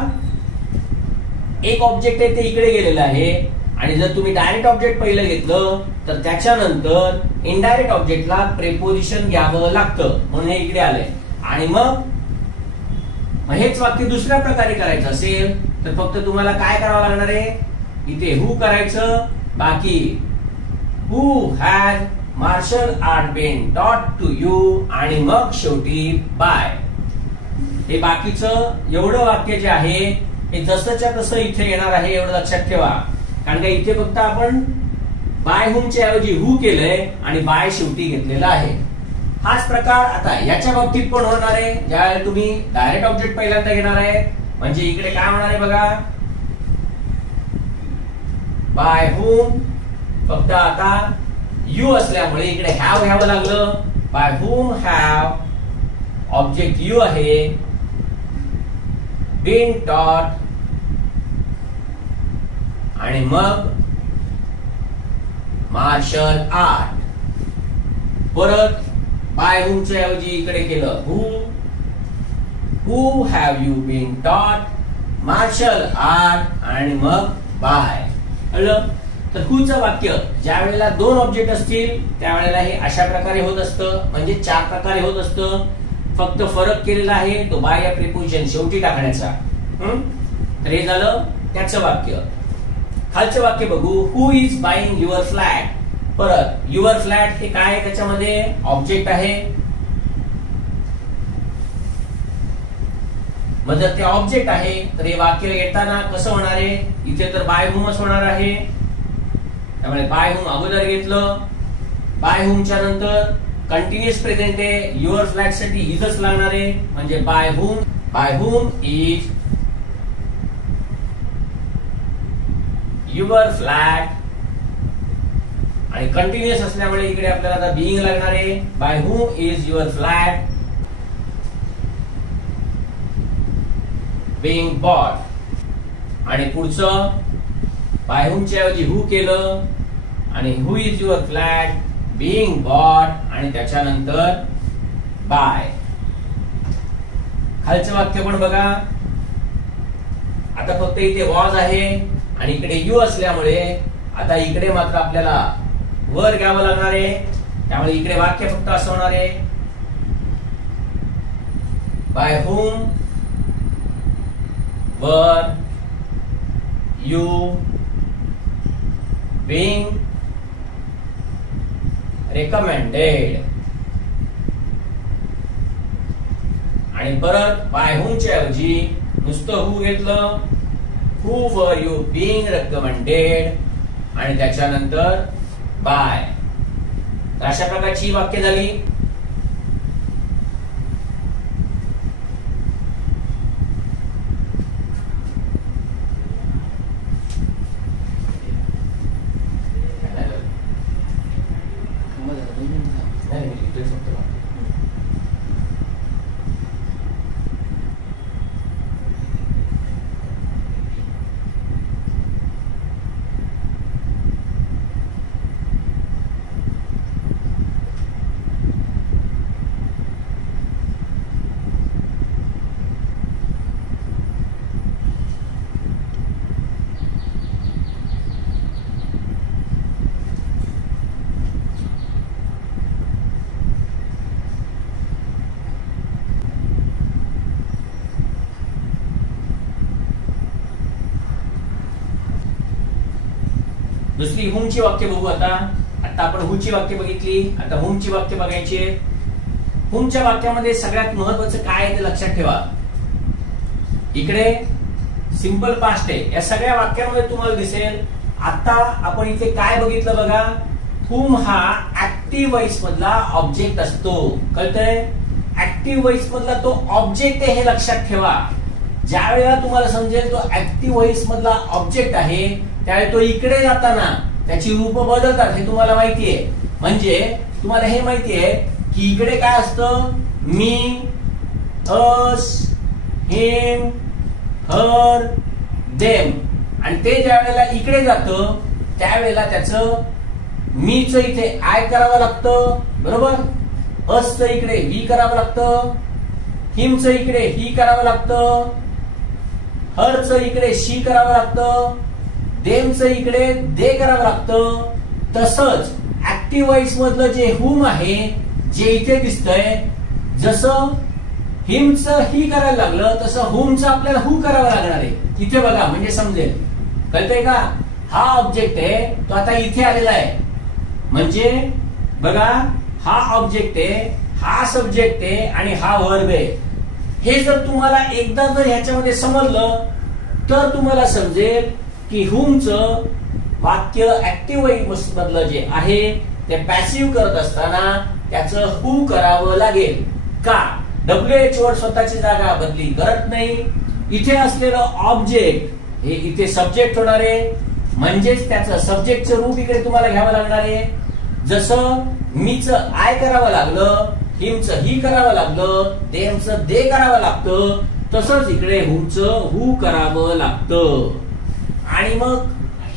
एक ऑब्जेक्ट आहे ते इकडे गेलेलं आहे आणि जर तुम्ही डायरेक्ट ऑब्जेक्ट पहिलं घेतलं तर त्याच्यानंतर इनडायरेक्ट ऑब्जेक्टला प्रेपोजिशन घ्यावं लागतं, म्हणून हे इकडे आलंय. आणि मग हेच वाक्य दुसऱ्या प्रकारे करायचं असेल तर फक्त तुम्हाला काय करावं लागणार आहे? इथे हु करायचं, बाकी हु हॅज मार्शल आर्ट बीन टॉट टू यू आणि मग शेवटी बाय. हे बाकीचं एवढं वाक्य जे आहे हे जसंच्या तसं इथे येणार आहे, एवढं लक्षात ठेवा. कारण का इथे फक्त आपण बाय हुमच्या ऐवजी हु केलंय आणि बाय शेवटी घेतलेला आहे. हाच प्रकार आता याच्या बाबतीत पण होणार आहे, ज्यावेळेला तुम्ही डायरेक्ट ऑब्जेक्ट पहिल्यांदा घेणार आहे. म्हणजे इकडे काय होणार आहे बघा, बाय हुम, फक्त आता यू असल्यामुळे इकडे हॅव घ्यावं लागलं. By whom have, object you आहे, बीन टॉट आणि मग मार्शल आर्ट. परत बाय हुमच्या ऐवजी इकडे केलं हु, हु हॅव यू बीन टॉट मार्शल आर्ट आणि मग बाय. कळलं? तर हूचं वाक्य ज्या वेळेला दोन ऑब्जेक्ट असतील त्यावेळेला हे अशा प्रकारे होत असतं, म्हणजे 4 प्रकारे होत असतं. फक्त फरक केलेला आहे तो बाय या प्रिपोजिशन शेवटी टाकण्याचा. तर हे झालं त्याचं वाक्य. खालचं वाक्य बघू. हु इज बाईंग युअर फ्लॅट. परत युअर फ्लॅट हे काय आहे, त्याच्यामध्ये ऑब्जेक्ट आहे. मग जर ते ऑब्जेक्ट आहे तर हे वाक्य येताना कसं होणार आहे, इथे तर बाय हुमच होणार आहे. त्यामुळे बाय हुम अगोदर घेतलं, बाय हुमच्या नंतर कंटिन्युअस प्रेझेंट आहे, युअर फ्लॅट साठी इजच लागणार आहे, म्हणजे by whom is your flat. आणि कंटिन्युअस असल्यामुळे इकडे आपल्याला आता बिईंग लागणार आहे. By whom is your flat being bought. आणि पुढचं बाय हुमच्या ऐवजी हु केलं आणि who is your flat being bought आणि त्याच्यानंतर बाय. खालचं वाक्य पण बघा. आता फक्त इथे वॉज आहे आणि इकडे यू असल्यामुळे आता इकडे मात्र आपल्याला वर घ्यावं लागणार आहे. त्यामुळे इकडे वाक्य फक्त असं होणार आहे, by whom were you being recommended. आणि परत बाय हुमच्या ऐवजी नुसतं हु घेतलं, who were you being recommended आणि त्याच्यानंतर बाय. अशा प्रकारची वाक्य झाली. दुसरी हुमची वाक्य बघू. आता आपण हुची वाक्य बघितली, आता हुमची वाक्य बघायची. हुमच्या वाक्यामध्ये सगळ्यात महत्वाचं काय आहे ते लक्षात ठेवा. इकडे सिंपल पास्ट आहे, या सगळ्या वाक्यामध्ये तुम्हाला दिसेल. आता आपण इथे काय बघितलं बघा, हुम हा ऍक्टिव्ह वॉइस मधला ऑब्जेक्ट असतो. कळतंय? ऍक्टिव्ह वॉइस मधला तो ऑब्जेक्ट आहे हे लक्षात ठेवा. ज्या वेळेला तुम्हाला समजेल तो ऍक्टिव्ह वॉइस मधला ऑब्जेक्ट आहे त्यावेळी तो इकडे जाताना त्याची रूप बदलतात हे तुम्हाला माहितीये. म्हणजे तुम्हाला हे माहितीये की इकडे काय असतं, मी, अस, हिम, हर, देम. आणि ते ज्या वेळेला इकडे जातं त्यावेळेला त्याचं मीच इथे आय करावं लागतं, बरोबर. असचं इकडे वी करावं लागतं, हिमचं इकडे ही करावं लागतं, हरचं इकडे शी करावं लागतं, देमचं इकडे दे करावं लागतं. तसंच ऍक्टिव्ह वॉइस मधलं जे हुम आहे जे इथे दिसतंय, जसं हिमचं ही करायला लागलं तसं हुमचं आपल्याला हु करावं लागणार आहे. इथे बघा म्हणजे समजेल. कळतंय का? हा ऑब्जेक्ट आहे तो आता इथे आलेला आहे. म्हणजे बघा हा ऑब्जेक्ट आहे, हा सब्जेक्ट आहे आणि हा वर्ब आहे. हे जर तुम्हाला एकदा जर ह्याच्यामध्ये समजलं तर तुम्हाला समजेल की हुमचं वाक्य ऍक्टिव्ह वॉइस मधलं जे आहे ते पॅसिव्ह करत असताना त्याचं हु करावं लागेल. का? WH वर स्वतःची जागा बदली करत नाही. इथे असलेलं ऑब्जेक्ट हे इथे सब्जेक्ट होणार आहे, म्हणजेच त्याचं सब्जेक्टचं रूप इकडे तुम्हाला घ्यावं लागणार आहे. जसं मीचं आय करावं लागलं, हिमचं ही करावं लागलं, देमचं दे करावं लागतं, तसंच इकडे हुमचं हु करावं लागतं. आणि मग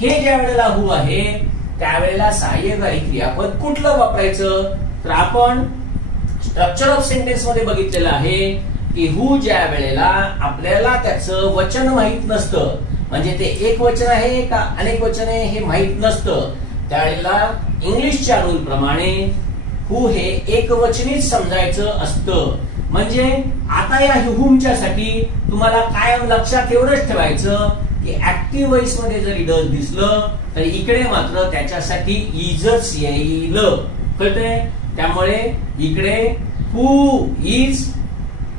हे ज्या वेळेला हु आहे त्यावेळेला सहाय्यकारी क्रियापद कुठलं वापरायचं, तर आपण स्ट्रक्चर ऑफ सेंटेन्स मध्ये बघितलेलं आहे की हू ज्या वेळेला आपल्याला त्याचं वचन माहित नसतं, म्हणजे ते एक वचन आहे का अनेक वचन आहे हे माहित नसतं, त्यावेळेला इंग्लिशच्या रूल प्रमाणे हू हे एकवचनीच समजायचं असतं. म्हणजे आता या हुमच्या साठी तुम्हाला कायम लक्षात एवढंच ठेवायचं की ऍक्टिव्ह व्हॉइस मध्ये जरी डज दिसलं तर इकडे मात्र त्याच्यासाठी इजच येईल, कळतंय? त्यामुळे इकडे हू इज,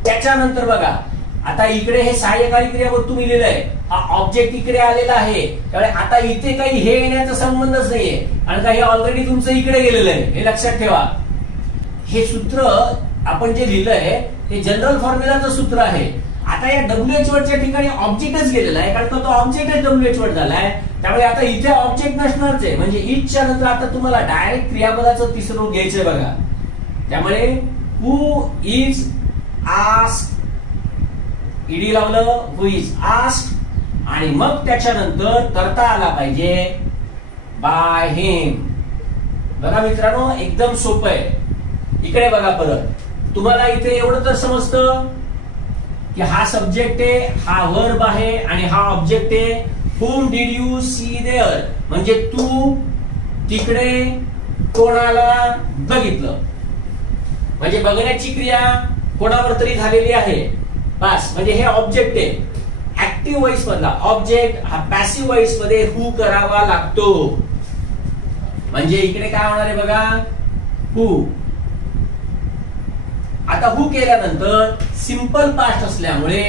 त्याच्यानंतर बघा आता इकडे हे सहाय्यकारी क्रियापद तुम्ही लिहिलंय, हा ऑब्जेक्ट इकडे आलेला आहे, त्यामुळे आता इथे काही हे येण्याचा संबंधच नाहीये, कारण का हे ऑलरेडी तुमचं इकडे गेलेलं आहे, हे लक्षात ठेवा. हे सूत्र आपण जे लिहिलंय हे जनरल फॉर्म्युलाचं सूत्र आहे. आता या WH वर्डच्या ठिकाणी ऑब्जेक्टच गेलेला आहे, कारण तो ऑब्जेक्टच WH वर्ड झालाय, त्यामुळे आता इथे ऑब्जेक्ट नसणारच आहे. म्हणजे इजच्या नंतर आता तुम्हाला डायरेक्ट क्रियापदाचं तिसरं रूप घ्यायचंय बघा. त्यामुळे हू इज आस्क्ड, ईडी लावलं, हू इज आस्क्ड, आणि मग त्याच्यानंतर करता आला पाहिजे बाय हिम. बघा मित्रांनो, एकदम सोपं आहे. इकडे बघा परत, तुम्हाला इथे एवढं तर समजतं की हा सब्जेक्ट आहे, हा वर्ब आहे आणि हा ऑब्जेक्ट आहे. whom did you see there, म्हणजे तू तिकडे कोणाला बघितलं, म्हणजे बघण्याची क्रिया कोणावर तरी झालेली आहे, बस. म्हणजे हे ऑब्जेक्ट आहे. ऍक्टिव्ह व्हॉइस मधला ऑब्जेक्ट हा पॅसिव्ह व्हॉइस मध्ये हू करावा लागतो. म्हणजे इकडे काय होणार आहे बघा, हू. आता हू केल्यानंतर सिंपल पास्ट असल्यामुळे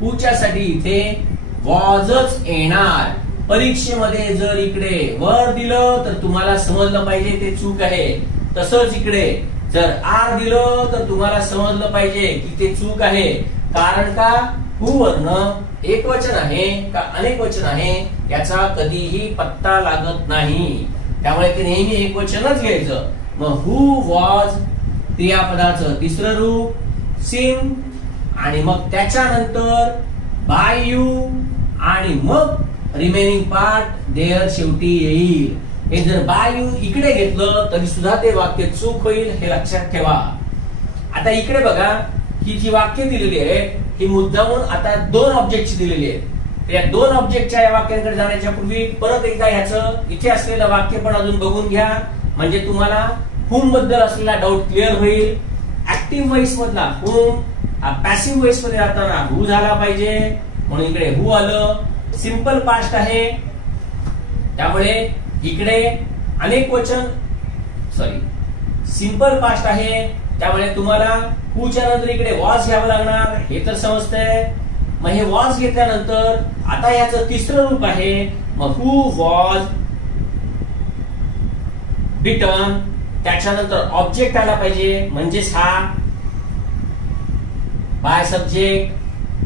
हूच्या साठी इथे वॉजच येणार. परीक्षेमध्ये जर इकडे वर दिलं तर तुम्हाला समजलं पाहिजे ते चूक आहे, तसंच इकडे जर आर दिलं तर तुम्हाला समजलं पाहिजे की ते चूक आहे. कारण का हू वरनं एक वचन आहे का अनेक वचन आहे याचा कधीही पत्ता लागत नाही, त्यामुळे ते नेहमी एक वचनच घ्यायचं. मग हू वॉज क्रियापदाचं तिसरं रूप सिम, आणि मग त्याच्यानंतर बाय यू, आणि मग रिमेनिंग पार्ट देअर शेवटी येईल. हे जर बाय यू इकडे घेतलं तरी सुद्धा ते वाक्य चूक होईल, हे लक्षात ठेवा. आता इकडे बघा, ही जी वाक्य दिलेली आहे ही मुद्दामून आता दोन ऑब्जेक्टची दिलेली आहे. या दोन ऑब्जेक्टच्या या वाक्यांकडे जाण्याच्या पूर्वी परत एकदा ह्याचं इथे असलेलं वाक्य पण अजून बघून घ्या, म्हणजे तुम्हाला हुम बद्दल असलेला डाऊट क्लिअर होईल. ऍक्टिव्ह व्हॉइस मधला हुम हा पॅसिव्ह व्हॉइस मध्ये जाताना हू झाला पाहिजे, म्हणून इकडे हू आलं. सिंपल पास्ट आहे, त्यामुळे इकडे अनेक वचन, सिंपल पास्ट आहे, त्यामुळे तुम्हाला हूच्या नंतर इकडे वॉज घ्यावं लागणार, हे तर समजतंय. मग हे वॉज घेतल्यानंतर आता ह्याचं तिसरं रूप आहे, मग हू वॉज बिटन, त्याच्यानंतर ऑब्जेक्ट आला पाहिजे, म्हणजेच हा बाय सब्जेक्ट.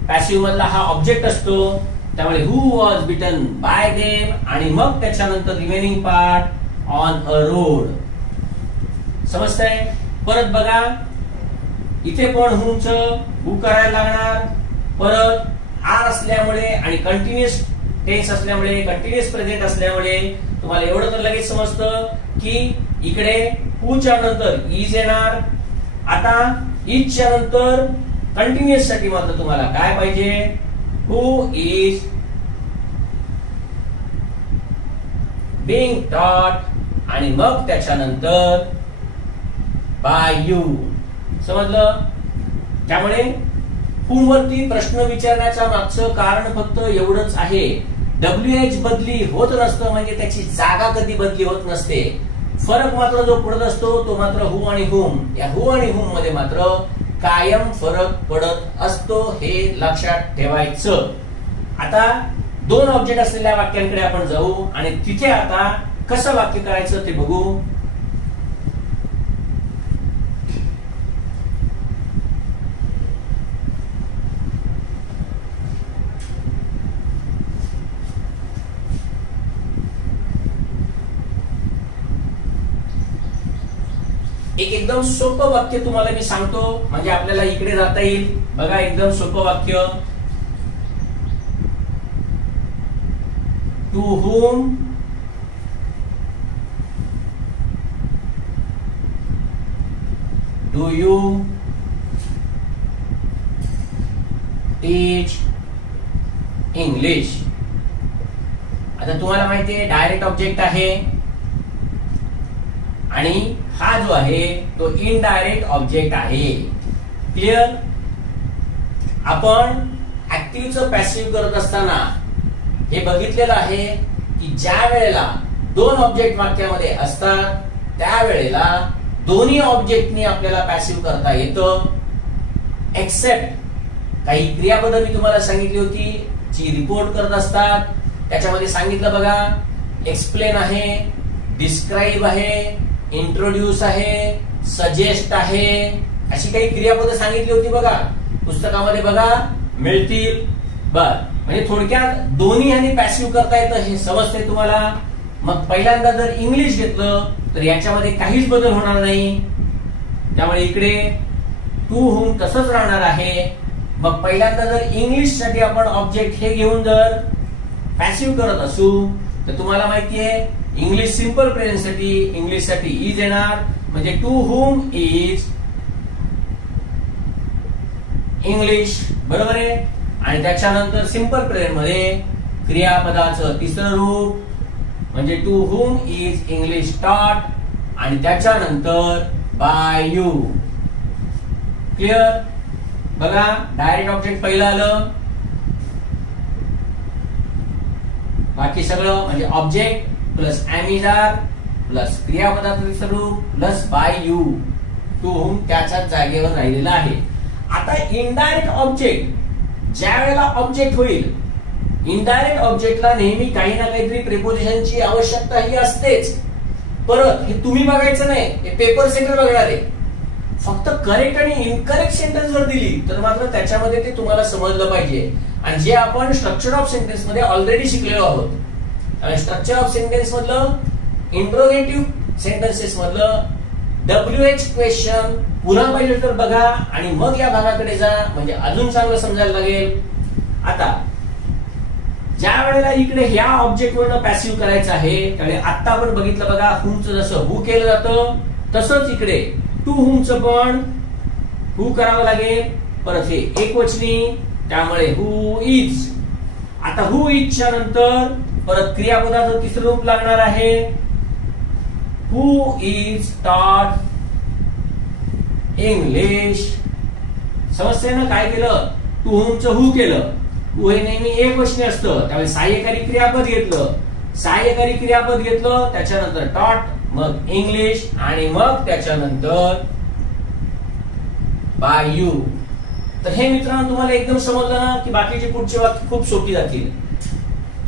पॅसिव्ह मधला हा ऑब्जेक्ट असतो, त्यामुळे who was beaten by them, आणि मग त्याच्यानंतर remaining part on a road. समजतंय? परत बघा, इथे पण हुमचं हू करायला लागणार. परत आर असल्यामुळे आणि कंटिन्युअस टेन्स असल्यामुळे, कंटिन्युअस प्रेझेंट असल्यामुळे तुम्हाला एवढं तर लगेच समजतं की इकडे हूच्या नंतर इज येणार. आता इजच्या नंतर कंटिन्युअस साठी मात्र तुम्हाला काय पाहिजे, हू इज बीइंग टॉट, आणि मग त्याच्यानंतर बाय यू. समजलं? त्यामुळे हुम वरती प्रश्न विचारण्याच्या मागचं कारण फक्त एवढंच आहे, WH बदली होत नसतं, म्हणजे त्याची जागा कधी बदली होत नसते. फरक मात्र जो पडत असतो तो मात्र हू आणि हुम. या हू आणि हुम मध्ये मात्र कायम फरक पडत असतो, हे लक्षात ठेवायचं. आता दोन ऑब्जेक्ट असलेल्या वाक्यांकडे आपण जाऊ आणि तिथे आता कसं वाक्य करायचं ते बघू. एक एकदम सोपं वाक्य तुम्हाला मी सांगतो, म्हणजे आपल्याला इकडे जाता येईल. बघा, एकदम सोपं वाक्य. To whom do you teach English. आता तुम्हाला माहिती आहे डायरेक्ट ऑब्जेक्ट आहे आणि हा जो आहे तो इनडायरेक्ट ऑब्जेक्ट आहे. क्लिअर. आपण ऍक्टिव्हचं पॅसिव्ह करत असताना हे बघितलेलं आहे की ज्या वेळेला दोन ऑब्जेक्ट वाक्यामध्ये असतात त्यावेळेला दोन्ही ऑब्जेक्टनी आपल्याला पॅसिव्ह करता येतं, एक्सेप्ट काही क्रियापद मी तुम्हाला सांगितली होती जी रिपोर्ट करत असतात. त्याच्यामध्ये सांगितलं बघा, एक्सप्लेन आहे, डिस्क्राईब आहे, इंट्रोड्यूस आहे, सजेस्ट आहे, अशी काही क्रियापद सांगितली होती बघा, पुस्तकामध्ये बघा मिळतील. बर, म्हणजे थोडक्यात दोन्ही ह्यानी पॅसिव्ह करता येतं हे समजते तुम्हाला. मग पहिल्यांदा जर इंग्लिश घेतलं तर याच्यामध्ये काहीच बदल होणार नाही, त्यामुळे इकडे टू हुम तसंच राहणार आहे. मग पहिल्यांदा जर इंग्लिश साठी आपण ऑब्जेक्ट हे घेऊन जर पॅसिव्ह करत असू तर तुम्हाला माहिती आहे इंग्लिश सिंपल प्रेझेंट साठी इंग्लिश साठी इज येणार, म्हणजे टू हुम इज इंग्लिश, बरोबर आहे. आणि त्याच्यानंतर सिंपल प्रेझेंट मध्ये क्रियापदाचं तिसरं रूप म्हणजे to whom is English taught आणि त्याच्यानंतर बाय यू. क्लिअर. बघा डायरेक्ट ऑब्जेक्ट पहिलं आलं, बाकी सगळं म्हणजे object plus am is are plus क्रियापदाचं तिसरं रूप plus by you. To whom त्याच्याच जागेवर राहिलेला आहे. आता इनडायरेक्ट ऑब्जेक्ट ज्या वेळेला ऑब्जेक्ट होईल, इनडायरेक्ट ऑब्जेक्टला नेहमी काही ना काहीतरी प्रिपोजिशनची आवश्यकता ही असतेच. परत हे तुम्ही बघायचं नाही, हे पेपर सेंटर बघणार आहे. फक्त करेक्ट आणि इनकरेक्ट सेंटेन्स जर दिली तर मात्र त्याच्यामध्ये ते तुम्हाला समजलं पाहिजे, आणि जे आपण स्ट्रक्चर ऑफ सेंटेन्स मध्ये ऑलरेडी शिकलेलो आहोत. स्ट्रक्चर ऑफ सेंटेन्स मधलं इंट्रोगेटिव्ह सेंटेन्सेस मधलं WH क्वेश्चन पुन्हा पाहिजे तर बघा आणि मग या भागाकडे जा, म्हणजे अजून चांगलं समजायला लागेल. आता ज्या वेळेला इकडे ह्या ऑब्जेक्ट वरनं पॅसिव्ह करायचं आहे त्यावेळी आता आपण बघितलं बघा, हुमचं जसं हु केलं जातं तसंच इकडे टू हुमचं पण हु करावं लागेल. परत हे एकवचनी, त्यामुळे हु इज. आता हु इजच्या नंतर परत क्रियापदाचं तिसरं रूप लागणार आहे, हु इज टॉट इंग्लिश. समजते ना काय केलं, टू हुमचं हु केलं. हु हे नेहमी एकवचनी असतं, त्यामुळे सहाय्यकारी क्रियापद घेतलं, सहाय्यकारी क्रियापद घेतलं त्याच्यानंतर टॉट, मग इंग्लिश आणि मग त्याच्यानंतर बाय यू. तर हे मित्रांनो तुम्हाला एकदम समजलं ना की बाकीची पुढची वाक्य खूप सोपी जातील.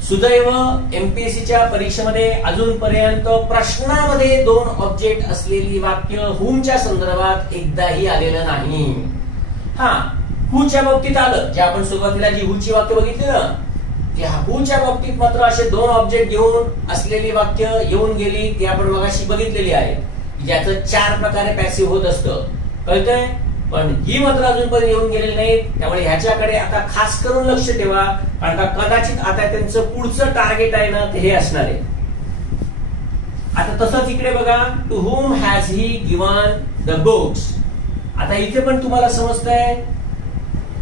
सुदैव एमपीएससीच्या परीक्षेमध्ये अजूनपर्यंत प्रश्नामध्ये दोन ऑब्जेक्ट असलेली वाक्य हुमच्या संदर्भात एकदाही आलेलं नाही. हा हुच्या बाबतीत आलं, जे आपण सुरुवातीला जी हुची वाक्य बघितली ना, की हुच्या बाबतीत मात्र असे दोन ऑब्जेक्ट घेऊन असलेली वाक्य येऊन गेली, ती आपण मगाशी बघितलेली आहेत, ज्याचं 4 प्रकारे पॅसिव्ह होत असतं. कळतंय. पण ही मात्र अजूनपर्यंत येऊन गेलेली नाही, त्यामुळे ह्याच्याकडे आता खास करून लक्ष ठेवा, कारण का कदाचित आता त्यांचं पुढचं टार्गेट आहे ना ते हे असणार आहे. आता तसंच इकडे बघा, to whom has he given the books. आता इथे पण तुम्हाला समजतंय,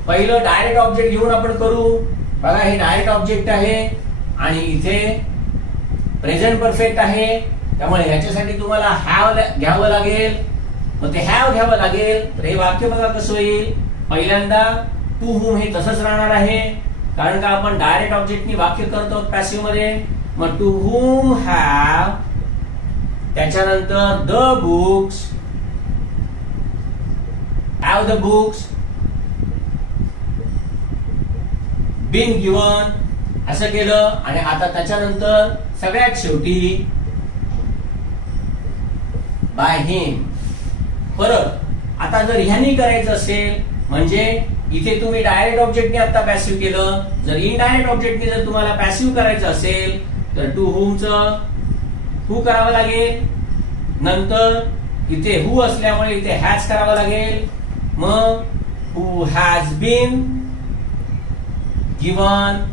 पहिलं डायरेक्ट ऑब्जेक्ट घेऊन आपण करू. बघा हे डायरेक्ट ऑब्जेक्ट आहे आणि इथे प्रेझेंट परफेक्ट आहे, त्यामुळे ह्याच्यासाठी तुम्हाला हॅव घ्यावं लागेल. मग ते हॅव घ्यावं लागेल. तर हे वाक्य बघा कसं होईल, पहिल्यांदा टू हुम हे तसंच राहणार आहे, कारण का आपण डायरेक्ट ऑब्जेक्टनी वाक्य करतो पॅसिव्ह मध्ये. मग टू हुम हॅव, त्याच्यानंतर the books, have the books been given, असं केलं. आणि आता त्याच्यानंतर सगळ्यात शेवटी बाय हिम. परत आता जर ह्यानी करायचं असेल म्हणजे इथे तुम्ही डायरेक्ट ऑब्जेक्टने आता पॅसिव्ह केलं, जर इनडायरेक्ट ऑब्जेक्टने जर तुम्हाला पॅसिव्ह करायचं असेल तर टू हुमचं हु करावं लागेल, नंतर इथे हु असल्यामुळे इथे हॅज करावं लागेल, मग who has been given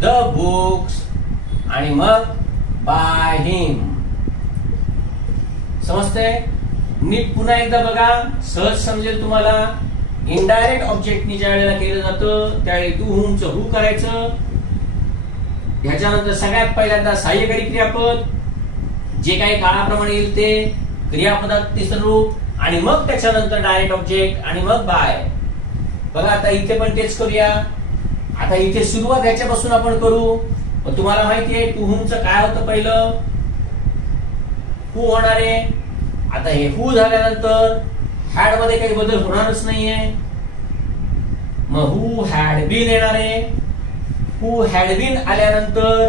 the books आणि मग बाय हिम. समजतंय. नीट पुन्हा एकदा बघा, सहज समजेल तुम्हाला. इनडायरेक्ट ऑब्जेक्टनी ज्या वेळेला केलं जातं त्यावेळी टू हुमचं हू करायचं. ह्याच्यानंतर सगळ्यात पहिल्यांदा सहाय्यकारी क्रियापद, जे काही काळाप्रमाणे येईल ते क्रियापदात तिसरं रूप, आणि मग त्याच्यानंतर डायरेक्ट ऑब्जेक्ट, आणि मग बाय. बघा आता इथे पण तेच करूया. आता इथे सुरुवात ह्याच्यापासून आपण करू. पण तुम्हाला माहितीये टू हुमचं काय होतं, पहिलं हू होणार आहे. आता हे हू झाल्यानंतर हॅड मध्ये काही बदल होणारच नाहीये. मग हू हॅड बीन येणार आहे. हू हॅड बीन आल्यानंतर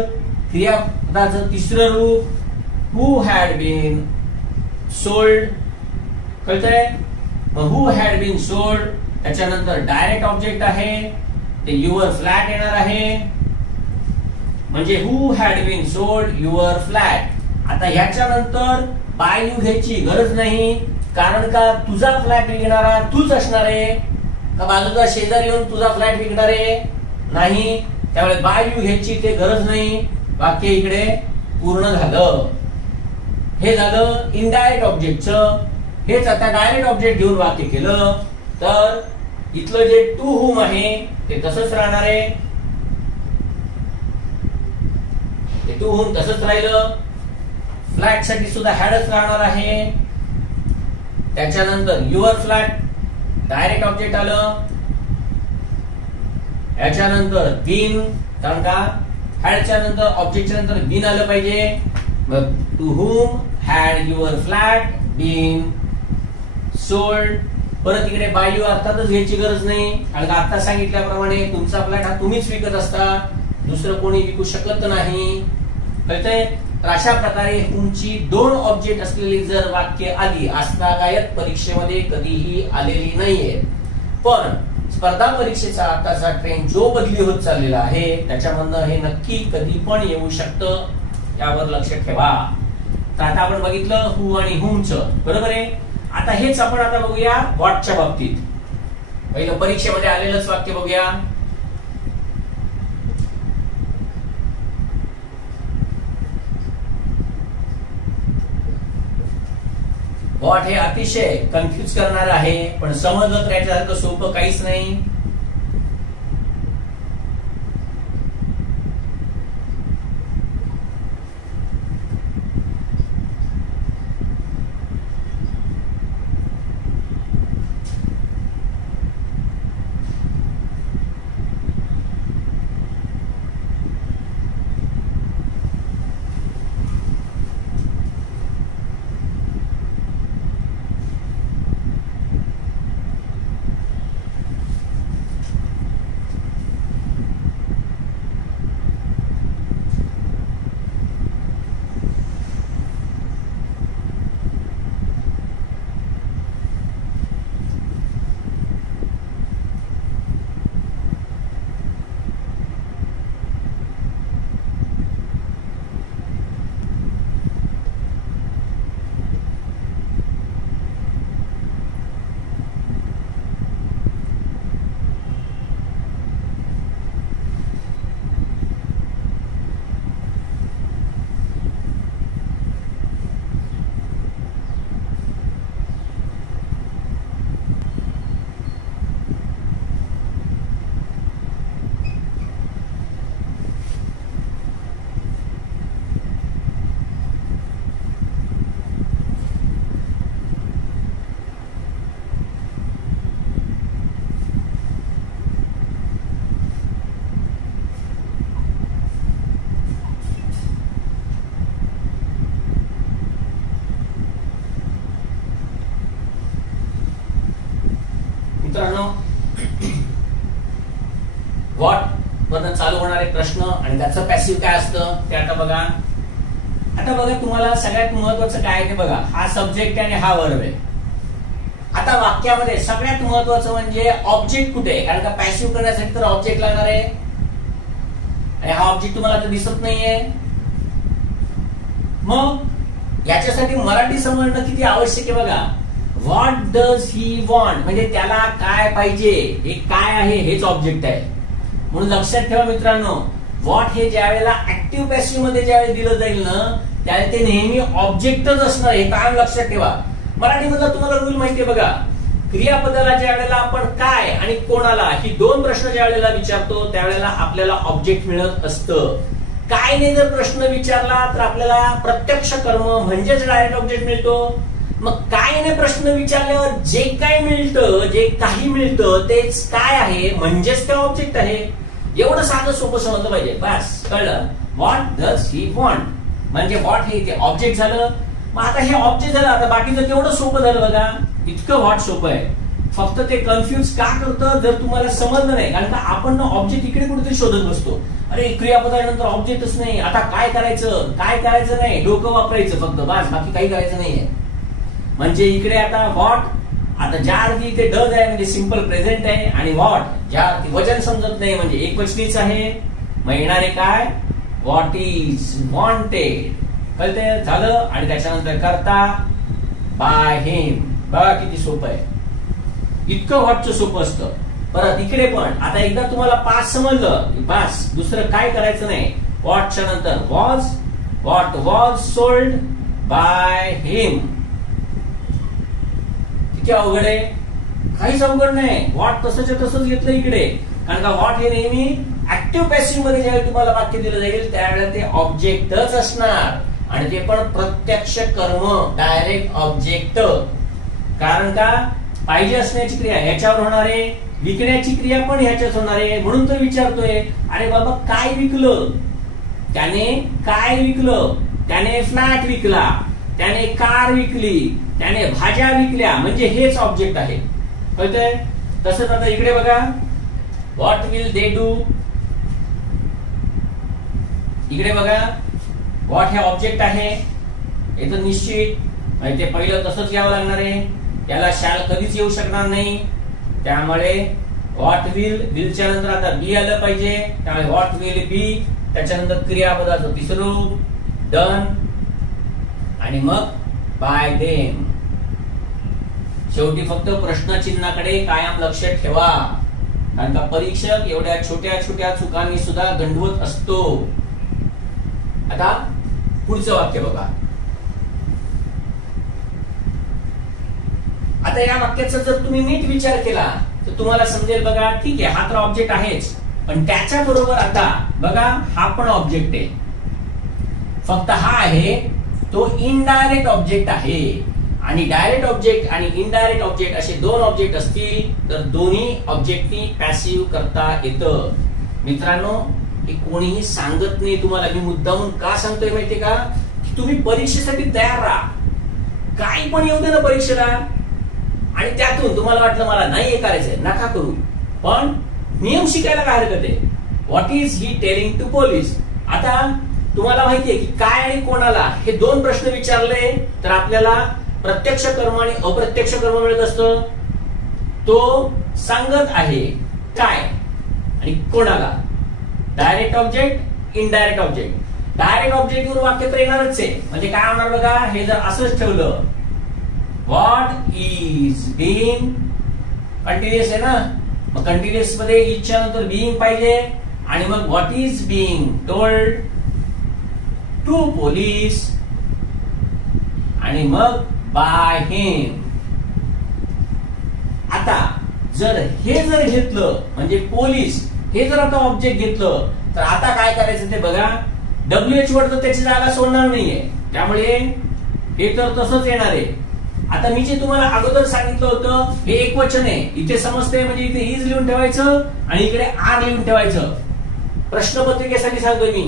क्रियापदाचं तिसरं रूप हू हॅड बीन सोल्ड. कळतंय? मग हू हॅड बीन सोल्ड. त्याच्यानंतर डायरेक्ट ऑब्जेक्ट आहे ते युअर फ्लॅट येणार आहे. म्हणजे who had been sold your flat. आता ह्याच्यानंतर बाय यू घ्यायची गरज नाही, कारण का तुझा फ्लॅट विकणारा तूच असणार आहे का बाजूचा शेजारी येऊन तुझा फ्लॅट विकणार आहे? नाही. त्यामुळे बाय यू घ्यायची ते गरज नाही. वाक्य इकडे पूर्ण झालं. हे झालं इनडायरेक्ट ऑब्जेक्टचं. हेच आता डायरेक्ट ऑब्जेक्ट घेऊन वाक्य केलं तर इथलं जे टू हुम आहे ते तसंच राहणार आहे. ते टू हुम तसंच राहिलं. फ्लॅट साठी सुद्धा हॅडच राहणार आहे. त्याच्यानंतर युअर फ्लॅट डायरेक्ट ऑब्जेक्ट आलं. याच्यानंतर बीन, कारण का हॅडच्या नंतर ऑब्जेक्टच्या नंतर बीन आलं पाहिजे. मग to whom had your flat been sold. परत इकडे बाय यू अर्थातच घ्यायची गरज नाही, कारण का आता सांगितल्याप्रमाणे तुमचा फ्लॅट हा तुम्हीच विकत असता, दुसरं कोणी विकू शकत नाही. कळतंय? तर अशा प्रकारे तुमची दोन ऑब्जेक्ट असलेली जर वाक्य आली, आजतागायत परीक्षेमध्ये कधीही आलेली नाहीये. पण स्पर्धा परीक्षेचा आताचा ट्रेंड जो बदली होत चाललेला आहे त्याच्यामधनं हे नक्की कधी पण येऊ शकतं, यावर लक्ष ठेवा. तर आता आपण बघितलं हू आणि हुमचं, बरोबर आहे. आता हेच आपण आता बघूया व्हॉटच्या बाबतीत. पहिलं परीक्षेमध्ये आलेलंच वाक्य बघूया. व्हॉट हे अतिशय कन्फ्युज करणार आहे, पण समजलं तर याच्यासारखं सोपं काहीच नाही. मित्रांनो, व्हॉट मधून चालू होणारे प्रश्न आणि त्याचं पॅसिव्ह काय असतं ते आता बघा. आता बघा तुम्हाला सगळ्यात महत्वाचं काय आहे ते बघा. हा सब्जेक्ट आणि हा वर्ब आहे. आता वाक्यामध्ये सगळ्यात महत्वाचं म्हणजे ऑब्जेक्ट कुठे आहे, कारण का पॅसिव्ह करण्यासाठी तर ऑब्जेक्ट लागणार आहे आणि हा ऑब्जेक्ट तुम्हाला तर दिसत नाहीये. मग याच्यासाठी मराठी समजणं किती आवश्यक आहे बघा. व्हॉट डज ही वॉन्ट म्हणजे त्याला काय पाहिजे, हे काय आहे हेच ऑब्जेक्ट आहे. म्हणून लक्षात ठेवा मित्रांनो, व्हॉट हे ज्या वेळेला ऍक्टिव्ह पॅसिव्ह मध्ये ज्यावेळेला दिलं जाईल ना त्यावेळेला ते नेहमी ऑब्जेक्टच असणार, हे कायम लक्षात ठेवा. मराठीमधला तुम्हाला रूल माहितीये बघा. क्रियापदाला ज्या वेळेला आपण काय आणि कोणाला ही दोन प्रश्न ज्या वेळेला विचारतो त्यावेळेला आपल्याला ऑब्जेक्ट मिळत असतं. काय ने जर प्रश्न विचारला तर आपल्याला प्रत्यक्ष कर्म म्हणजेच डायरेक्ट ऑब्जेक्ट मिळतो. मग काय ने प्रश्न विचारल्यावर जे काय मिळतं, जे काही मिळतं तेच काय आहे म्हणजेच ते ऑब्जेक्ट आहे. एवढं साधं सोपं समजलं पाहिजे. बस कळलं. व्हॉट डज ही वॉन्ट म्हणजे व्हॉट हे इथे ऑब्जेक्ट झालं. मग आता हे ऑब्जेक्ट झालं, आता बाकीचं केवढं सोपं झालं बघा. इतकं व्हॉट सोपं आहे. फक्त ते कन्फ्युज का करतं जर तुम्हाला समजलं नाही, कारण का आपण ऑब्जेक्ट इकडे कुठेतरी शोधत बसतो. अरे क्रियापदानंतर ऑब्जेक्टच नाही, आता काय करायचं, काय करायचं नाही, डोकं वापरायचं फक्त बस, बाकी काही करायचं नाहीये. म्हणजे इकडे आता व्हॉट, आता ज्या अर्थी इथे डज आहे म्हणजे सिंपल प्रेझेंट आहे, आणि व्हॉट ज्या अर्थी वचन समजत नाही म्हणजे एकवचनीच आहे. मग येणारे काय, व्हॉट इज वॉन्टेड. कळते झालं. आणि त्याच्यानंतर करता बाय हिम. बघा किती सोपं आहे. इतकं व्हॉटचं सोपं असतं. परत इकडे पण आता एकदा तुम्हाला पास समजलं की बस दुसरं काय करायचं नाही. व्हॉटच्या नंतर was, what was sold by him. किती अवघड आहे. काहीच अवघड नाही. व्हॉट तसंच तसंच घेतलं इकडे, कारण का व्हॉट हे नेहमी ऍक्टिव्ह पॅसिव्ह मध्ये ज्यावेळी तुम्हाला वाक्य दिलं जाईल त्यावेळेला ते ऑब्जेक्टच असणार, आणि ते पण प्रत्यक्ष कर्म डायरेक्ट ऑब्जेक्ट. कारण का पाहिजे असण्याची क्रिया ह्याच्यावर होणार आहे, विकण्याची क्रिया पण ह्याच्याच होणार आहे. म्हणून तर विचारतोय अरे बाबा काय विकलं, त्याने काय विकलं, त्याने फ्लॅट विकला, त्याने कार विकली, त्याने भाज्या विकल्या, म्हणजे हेच ऑब्जेक्ट आहे. कळतंय. तसंच आता इकडे बघा व्हॉट विल दे डू. इकडे बघा व्हॉट हे ऑब्जेक्ट आहे, हे तर निश्चित ते पहिलं तसंच घ्यावं लागणार आहे. याला शॅल कधीच येऊ शकणार नाही. त्यामुळे व्हॉट विल, विलच्या नंतर आता बी आलं पाहिजे. त्यामुळे व्हॉट विल बी, त्याच्यानंतर क्रियापदाचं तिसरं रूप डन, आणि मग बाय देम. शेवटी फक्त प्रश्नचिन्हाकडे कायम लक्ष ठेवा, कारण का परीक्षक एवढ्या छोट्या छोट्या चुकांनी सुद्धा गंडवत असतो. आता पुढचं वाक्य बघा. आता या वाक्याचा जर तुम्ही नीट विचार केला तर तुम्हाला समजेल. बघा ठीक आहे हा तर ऑब्जेक्ट आहेच, पण त्याच्या बरोबर आता बघा हा पण ऑब्जेक्ट आहे. फक्त हा आहे तो इनडायरेक्ट ऑब्जेक्ट आहे. आणि डायरेक्ट ऑब्जेक्ट आणि इनडायरेक्ट ऑब्जेक्ट असे दोन ऑब्जेक्ट असतील तर दोन्ही ऑब्जेक्टनी पॅसिव्ह करता येतं. मित्रांनो हे कोणीही सांगत नाही तुम्हाला. मी मुद्दामून का सांगतोय माहितीये का, की तुम्ही परीक्षेसाठी तयार राहा. काही पण येऊ दे ना परीक्षेला, आणि त्यातून तुम्हाला वाटलं मला नाही हे करायचंय, नका करू, पण नियम शिकायला काय हरकत आहे. What is he telling to police. आता तुम्हाला माहितीये की काय आणि कोणाला हे दोन प्रश्न विचारले तर आपल्याला प्रत्यक्ष कर्म आणि अप्रत्यक्ष कर्म मिळत असतं. तो सांगत आहे काय आणि कोणाला. Direct object, indirect object. Direct object वर वाक्य तर येणारच आहे. म्हणजे काय होणार बघा, हे जर असंच ठेवलं व्हॉट इज बीइंग, कंटिन्युअस आहे ना, मग कंटिन्युअस मध्ये इजच्या नंतर बीइंग पाहिजे, आणि मग what is being told to police, आणि मग बाय हिम. आता जर हे जर घेतलं म्हणजे पोलीस हे जर आता ऑब्जेक्ट घेतलं तर आता काय करायचं ते बघा. WH वर तर त्याची जागा सोडणार नाहीये, त्यामुळे हे तर तसंच येणार आहे. आता मी जे तुम्हाला अगोदर सांगितलं होतं हे एक वचन आहे, इथे समजते म्हणजे इथे इज लिहून ठेवायचं आणि इकडे आर लिहून ठेवायचं. प्रश्नपत्रिकेसाठी सांगतोय मी,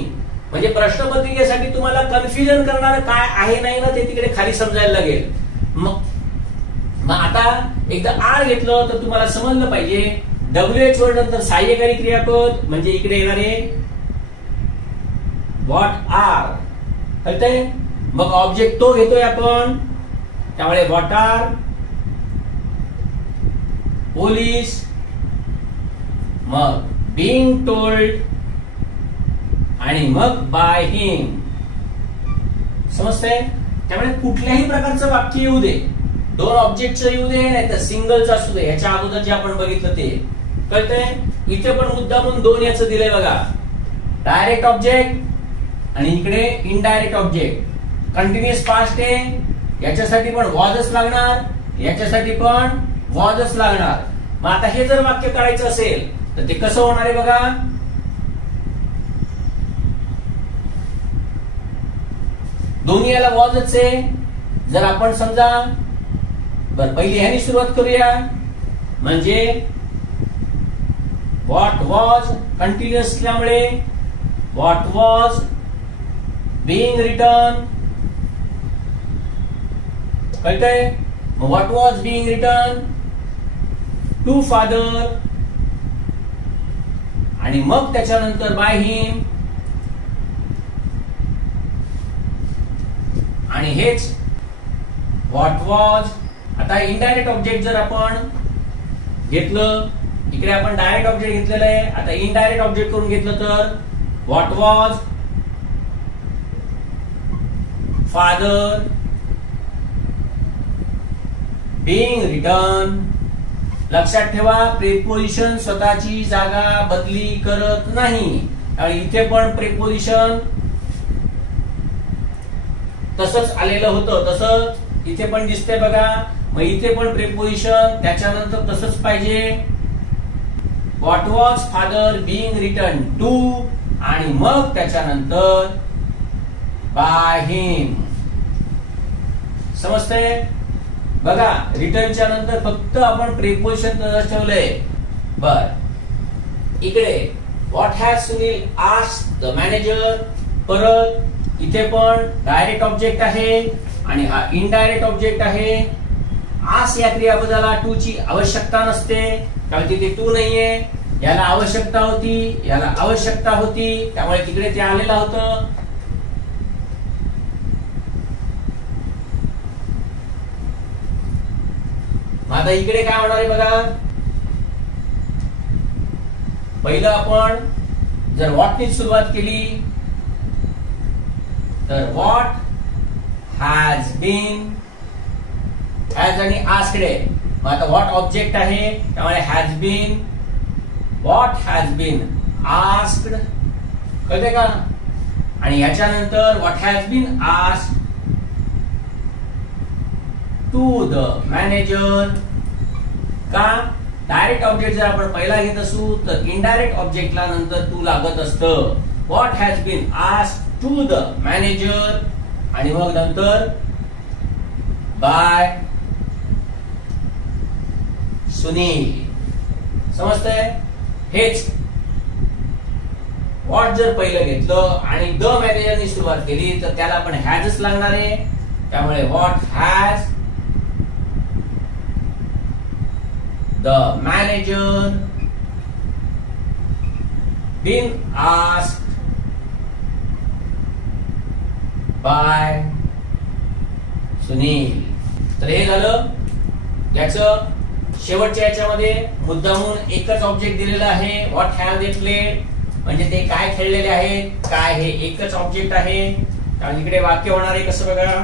म्हणजे प्रश्नपत्रिकेसाठी तुम्हाला कन्फ्युजन करणार काय आहे नाही ना ते तिकडे खाली समजायला लागेल. मग आता एकदा आर घेतलं तर तुम्हाला समजलं पाहिजे WH वर नंतर सहाय्यकारी क्रियापद म्हणजे इकडे येणार आहे व्हॉट आर. कळतंय. मग ऑब्जेक्ट तो घेतोय आपण, त्यामुळे व्हॉट आर पोलीस, मग बीइंग टोल्ड, आणि मग बाय हिम. समजतंय. त्यामुळे कुठल्याही प्रकारचं वाक्य येऊ दे, दोन ऑब्जेक्टचं येऊ दे नाही तर सिंगलचं असू दे, ह्याच्या अगोदर जे आपण बघितलं ते कळतंय. इथे पण मुद्दामून दोन याचं दिलंय बघा, डायरेक्ट ऑब्जेक्ट आणि इकडे इनडायरेक्ट ऑब्जेक्ट. कंटिन्युअस पास्ट आहे, याच्यासाठी पण वॉजच लागणार, याच्यासाठी पण वॉजच लागणार. मग आता हे जर वाक्य करायचं असेल तर ते कसं होणार आहे बघा. दोन्ही याला वॉजच आहे. जर आपण समजा बर पहिली ह्यानी सुरुवात करूया. म्हणजे व्हॉट वॉज कंटिन्युअस असल्यामुळे व्हॉट वॉज बीइंग रिटर्न. कळतंय. What was being return to father आणि मग त्याच्यानंतर बाय हिम. आणि हेच व्हॉट वॉज. आता इनडायरेक्ट ऑब्जेक्ट जर आपण घेतलं, इकडे आपण डायरेक्ट ऑब्जेक्ट घेतलेलं आहे. आता इनडायरेक्ट ऑब्जेक्ट करून घेतलं तर what was father being return. लक्षात ठेवा प्रिपोजिशन स्वतःची जागा बदली करत नाही. आणि इथे पण प्रिपोजिशन तसंच आलेलं होतं, तसंच इथे पण दिसतंय बघा. मग इथे पण प्रिपोजिशन त्याच्यानंतर तसंच पाहिजे. What was father being return to आणि मग त्याच्यानंतर बाय हिम. समजतंय बघा. रिटर्नच्या नंतर फक्त आपण प्रिपोजिशन तसंच ठेवलंय. बर इकडे what has Sunil asked the manager. परत इथे पण डायरेक्ट ऑब्जेक्ट आहे आणि हा इनडायरेक्ट ऑब्जेक्ट आहे. आस या क्रियापदाला टू ची आवश्यकता नसते कारण तिथे टू नाहीये. याला आवश्यकता होती, याला आवश्यकता होती, त्यामुळे तिकडे ते आलेलं होतं. आता इकडे काय होणार आहे बघा. पहिलं आपण जर व्हॉटनी सुरुवात केली तर व्हॉट हॅज बीन. हॅज आणि आस्क्ड आहे. मग आता व्हॉट ऑब्जेक्ट आहे त्यामुळे has been. What has been asked. कळते का. आणि याच्यानंतर what has been asked to the manager. का डायरेक्ट ऑब्जेक्ट जर आपण पहिला घेत असू तर इनडायरेक्ट ऑब्जेक्टला नंतर टू लागत असतं. What has been asked to the manager आणि मग नंतर बाय सुनील. समजतंय. हेच व्हॉट जर पहिलं घेतलं आणि द मॅनेजरनी सुरुवात केली तर त्याला पण हॅजच लागणार आहे. त्यामुळे what has the manager been asked by Sunil. तर हे झालं याचं शेवटच्या याच्यामध्ये मुद्दामून एकच ऑब्जेक्ट दिलेला आहे. व्हॉट हॅव दे प्लेड म्हणजे ते काय खेळलेले आहेत, काय हे एकच ऑब्जेक्ट आहे. आणि इकडे वाक्य होणार आहे कसं बघा.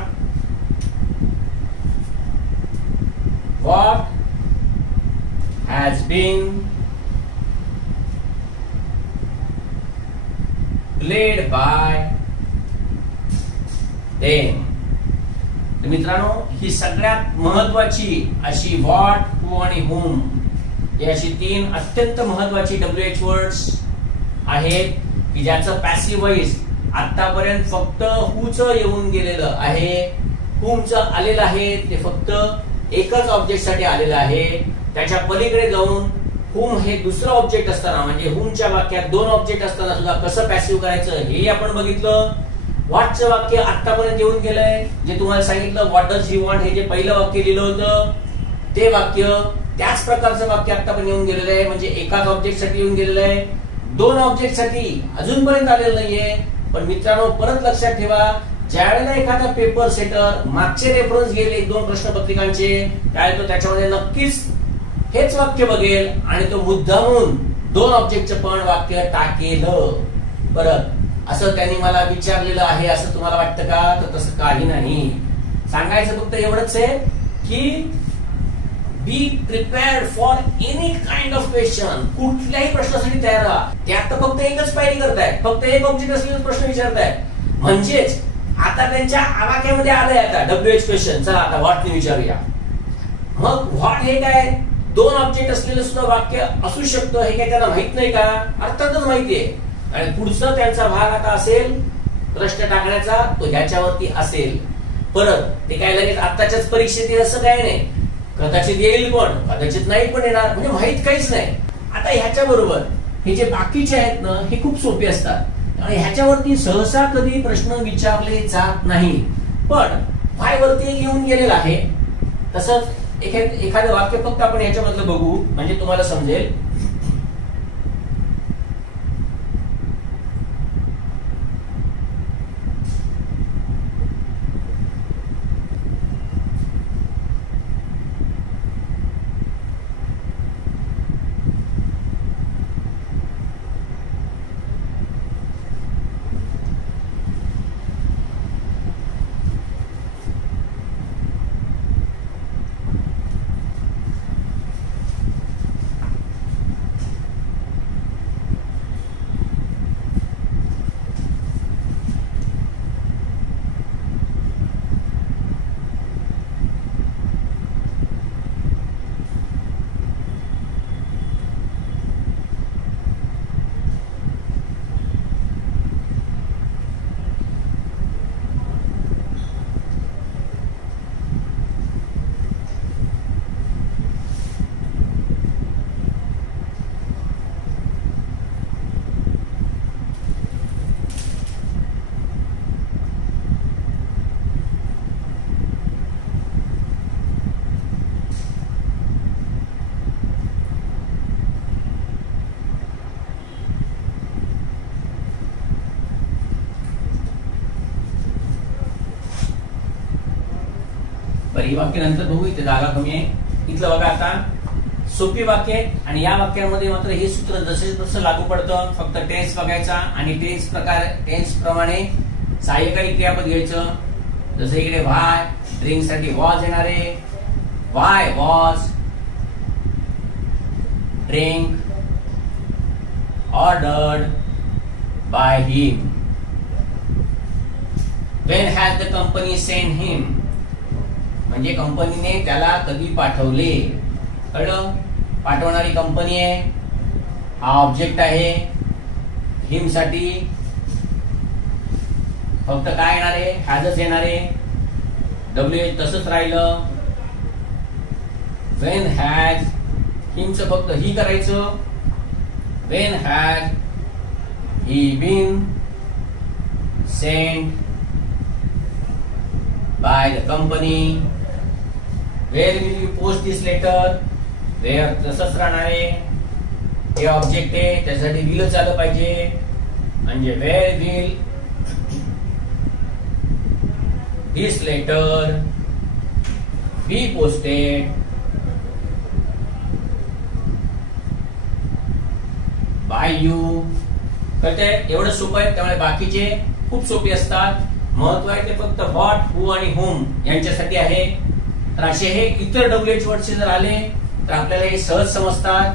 What has been played by them. तर मित्रांनो ही सगळ्यात महत्वाची अशी व्हॉट, हू आणि हुम ही अशी तीन अत्यंत महत्वाची WH वर्ड्स आहेत की ज्याचं पॅसिव्ह वॉइस आतापर्यंत फक्त हूच येऊन गेलेलं आहे. हुमचं आलेलं आहे ते फक्त एकच ऑब्जेक्ट साठी आलेलं आहे. त्याच्या पलीकडे जाऊन हुम हे दुसरं ऑब्जेक्ट असताना म्हणजे हुमच्या वाक्यात दोन ऑब्जेक्ट असताना सुद्धा कसं पॅसिव्ह करायचं हे आपण बघितलं. व्हॉटचं वाक्य आतापर्यंत येऊन गेलंय जे तुम्हाला सांगितलं. व्हॉट डज ही वॉन्ट हे जे पहिलं वाक्य लिहिलं होतं ते वाक्य त्याच प्रकारचं वाक्य आतापर्यंत येऊन गेलेलं आहे. म्हणजे एकाच ऑब्जेक्ट साठी येऊन गेलेलं आहे. दोन ऑब्जेक्ट साठी अजूनपर्यंत आलेलं नाहीये. पण मित्रांनो परत लक्षात ठेवा ज्यावेळेला एखादा पेपर सेटर मागचे रेफरन्स घेईल एक दोन प्रश्नपत्रिकांचे त्यावेळेला तो त्याच्यामध्ये नक्कीच हेच वाक्य बघेल आणि तो मुद्दामून दोन ऑब्जेक्टचं पण वाक्य टाकेल. परत असं त्यांनी मला विचारलेलं आहे असं तुम्हाला वाटतं का. तर तसं काही नाही. सांगायचं फक्त एवढंच आहे की बी prepared for any kind of question. कुठल्याही प्रश्नासाठी तयार राहा. त्यात तर फक्त एकच पायरी करताय. फक्त एक ऑब्जेक्ट असलेला प्रश्न विचारताय. म्हणजेच आता त्यांच्या आवाक्यामध्ये आलंय आता WH क्वेश्चन. चला आता व्हॉटने विचारूया. मग व्हॉट हे काय दोन ऑब्जेक्ट असलेलं सुद्धा वाक्य असू शकतं हे काय त्यांना माहित नाही का? अर्थातच माहितीये. आणि पुढचा त्यांचा भाग आता असेल प्रश्न टाकण्याचा, तो ह्याच्यावरती असेल. परत ते काय लगेच आताच्याच परीक्षेत येईल असं काय नाही. कदाचित येईल पण कदाचित नाही पण येणार, म्हणजे माहित काहीच नाही. आता ह्याच्या बरोबर हे जे बाकीचे आहेत ना हे खूप सोपे असतात आणि ह्याच्यावरती सहसा कधी प्रश्न विचारले जात नाही. पण व्हाय वरती येऊन गेलेला आहे. तसंच एखादं वाक्य फक्त आपण ह्याच्यामधलं बघू म्हणजे तुम्हाला समजेल. ही वाक्य नंतर बघू, इथे जागा कमी आहे. इथलं बघा आता सोपी वाक्य आणि या वाक्यामध्ये मात्र हे सूत्र जसे तसं लागू पडतं. फक्त टेन्स बघायचा आणि टेन्स प्रमाणे सहाय्यकारी क्रियापद घ्यायचं. जसं इकडे व्हाय ड्रिंक साठी वॉज येणार आहे. Why was drink ordered by him. When has the company sent him? म्हणजे कंपनीने त्याला कधी पाठवले. कळलं? पाठवणारी कंपनी आहे. हा ऑब्जेक्ट आहे. हिम साठी फक्त काय येणार आहे? हॅजच येणार आहे. डब्ल्यूएच तसंच राहिलं. वेन हॅज हिमचं फक्त ही करायचं. Wien has he been sent by the company. Where will you post this letter? Where तसंच राहणार आहे. हे ऑब्जेक्ट आहे त्यासाठी विलच आलं पाहिजे. म्हणजे where will this letter be posted by you. कळतंय? एवढं सोपं आहे. त्यामुळे बाकीचे खूप सोपे असतात. महत्व आहे ते फक्त व्हॉट हू आणि होम यांच्यासाठी आहे. तर असे हे इतर डब्ल्यूएच वर्डचे जर आले तर आपल्याला हे सहज समजतात.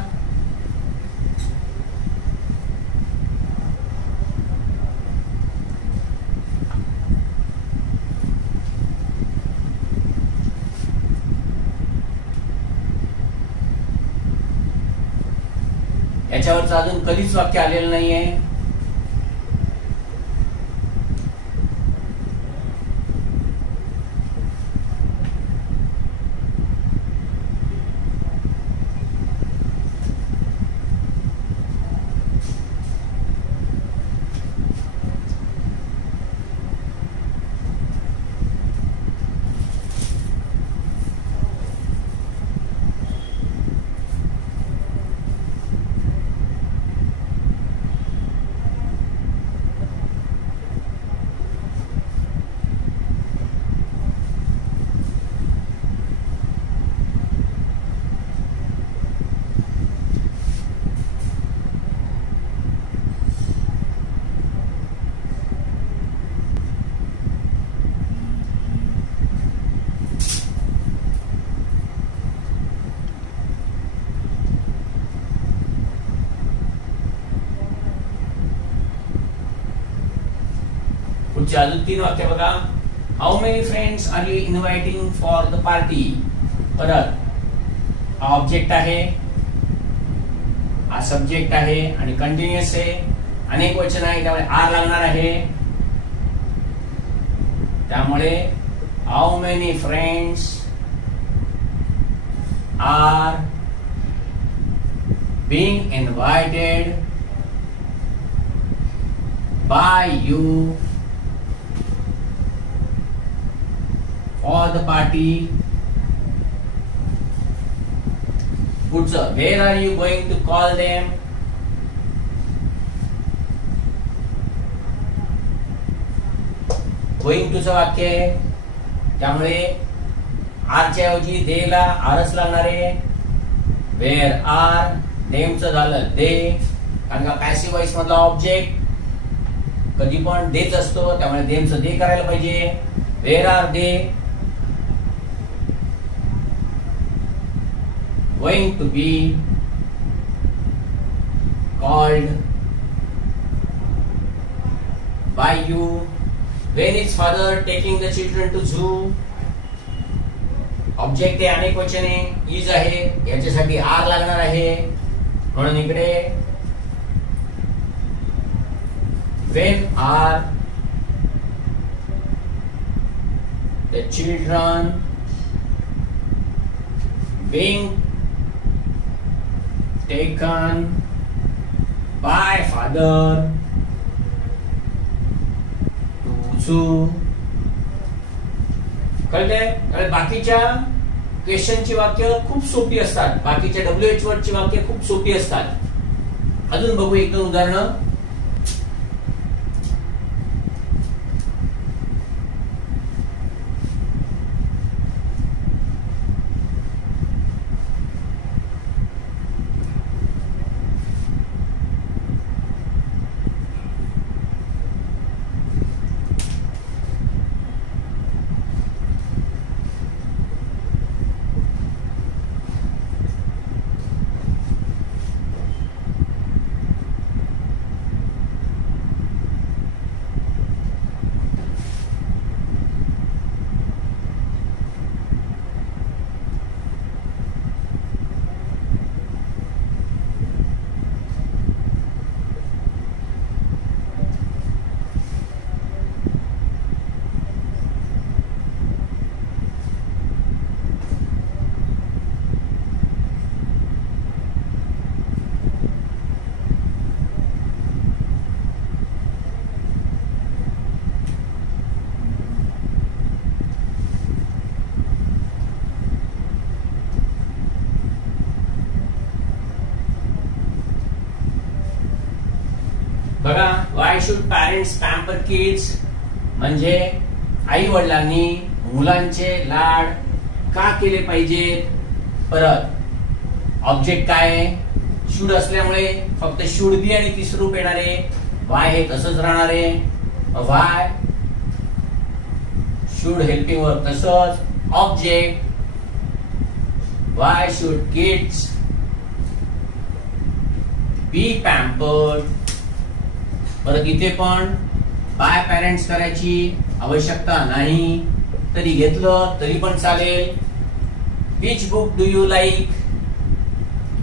याच्यावरच अजून कधीच वाक्य आलेलं नाहीये. पुढचे अजून 3 वाक्य बघा. How many friends are you inviting for the party. परत हा ऑब्जेक्ट आहे, हा सब्जेक्ट आहे आणि कंटिन्युअस आहे, अनेक वचन आहे त्यामुळे आर लागणार आहे. त्यामुळे how many friends are being invited by you for the party. पुढचं, where are you going to call them. Going टूचं वाक्य आहे त्यामुळे आरच्या ऐवजी दे ला आरच लागणार आहे. वेअर आर, देमचं झालं दे, कारण का पॅसिव्ह वॉइस मधला ऑब्जेक्ट कधी पण देच असतो त्यामुळे देमचं दे करायला पाहिजे. Where are they going to be called by you. When is father taking the children to zoo? Object आहे, अनेक वचन आहे, इज आहे, याच्यासाठी आर लागणार आहे. म्हणून इकडे when are the children being taken by father to zoo. कळले? बाकीच्या क्वेश्चनची वाक्य खूप सोपी असतात, बाकीच्या WH वर्डची वाक्य खूप सोपी असतात. अजून बघू एक दोन उदाहरणं. बघा, why should parents pamper kids, म्हणजे आई वडिलांनी मुलांचे लाड का केले पाहिजेत. परत ऑब्जेक्ट काय, शुड असल्यामुळे फक्त शुड बी आणि तिसरं रूप येणार आहे. वाय हे तसंच राहणार आहे. वाय शुड हेल्पिंग वर्क तसंच. Object why should kids B pampered. परत इथे पण बाय पॅरेंट्स करायची आवश्यकता नाही, तरी घेतलं तरी पण चालेल. Which book do you like,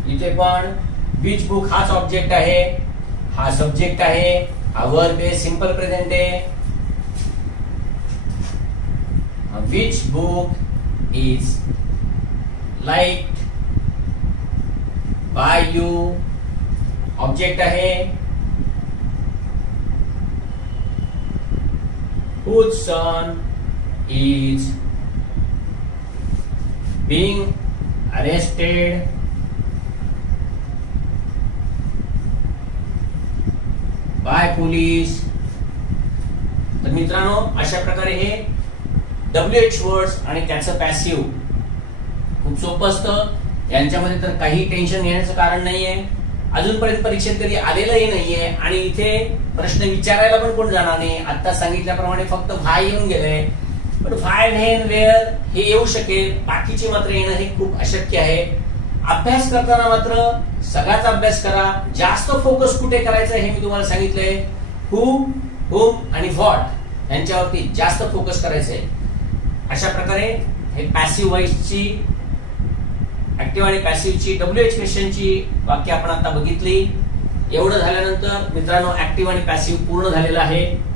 इथे पण विच बुक हाच ऑब्जेक्ट आहे, हा सब्जेक्ट आहे, हा वर्ब आहे, सिंपल प्रेझेंट आहे. Which book is liked by you, object आहे. Whose son is being arrested by police. तर मित्रांनो, अशा प्रकारे हे WH वर्ड्स आणि त्याचं पॅसिव्ह खूप सोपं असतं. यांच्यामध्ये तर काही टेन्शन घेण्याचं कारण नाहीये. अजूनपर्यंत परीक्षेत कधी आलेलंही नाहीये आणि इथे प्रश्न विचारायला पण कोण जाणार नाही. आता सांगितल्याप्रमाणे फक्त व्हाय येऊन गेले, पण व्हाय, व्हेन, वेअर हे येऊ शकेल, बाकीचे मात्र येणं हे खूप अशक्य आहे. अभ्यास करताना मात्र सगळाच अभ्यास करा. जास्त फोकस कुठे करायचा हे मी तुम्हाला सांगितलंय. हू, हुम आणि व्हॉट यांच्यावरती जास्त फोकस करायचं आहे. अशा प्रकारे हे पॅसिव्ह व्हॉइसची ऍक्टिव्ह आणि पॅसिव्हची WH क्वेश्चनची वाक्य आपण आता बघितली. एवढं झाल्यानंतर मित्रांनो ऍक्टिव्ह आणि पॅसिव्ह पूर्ण झालेलं आहे.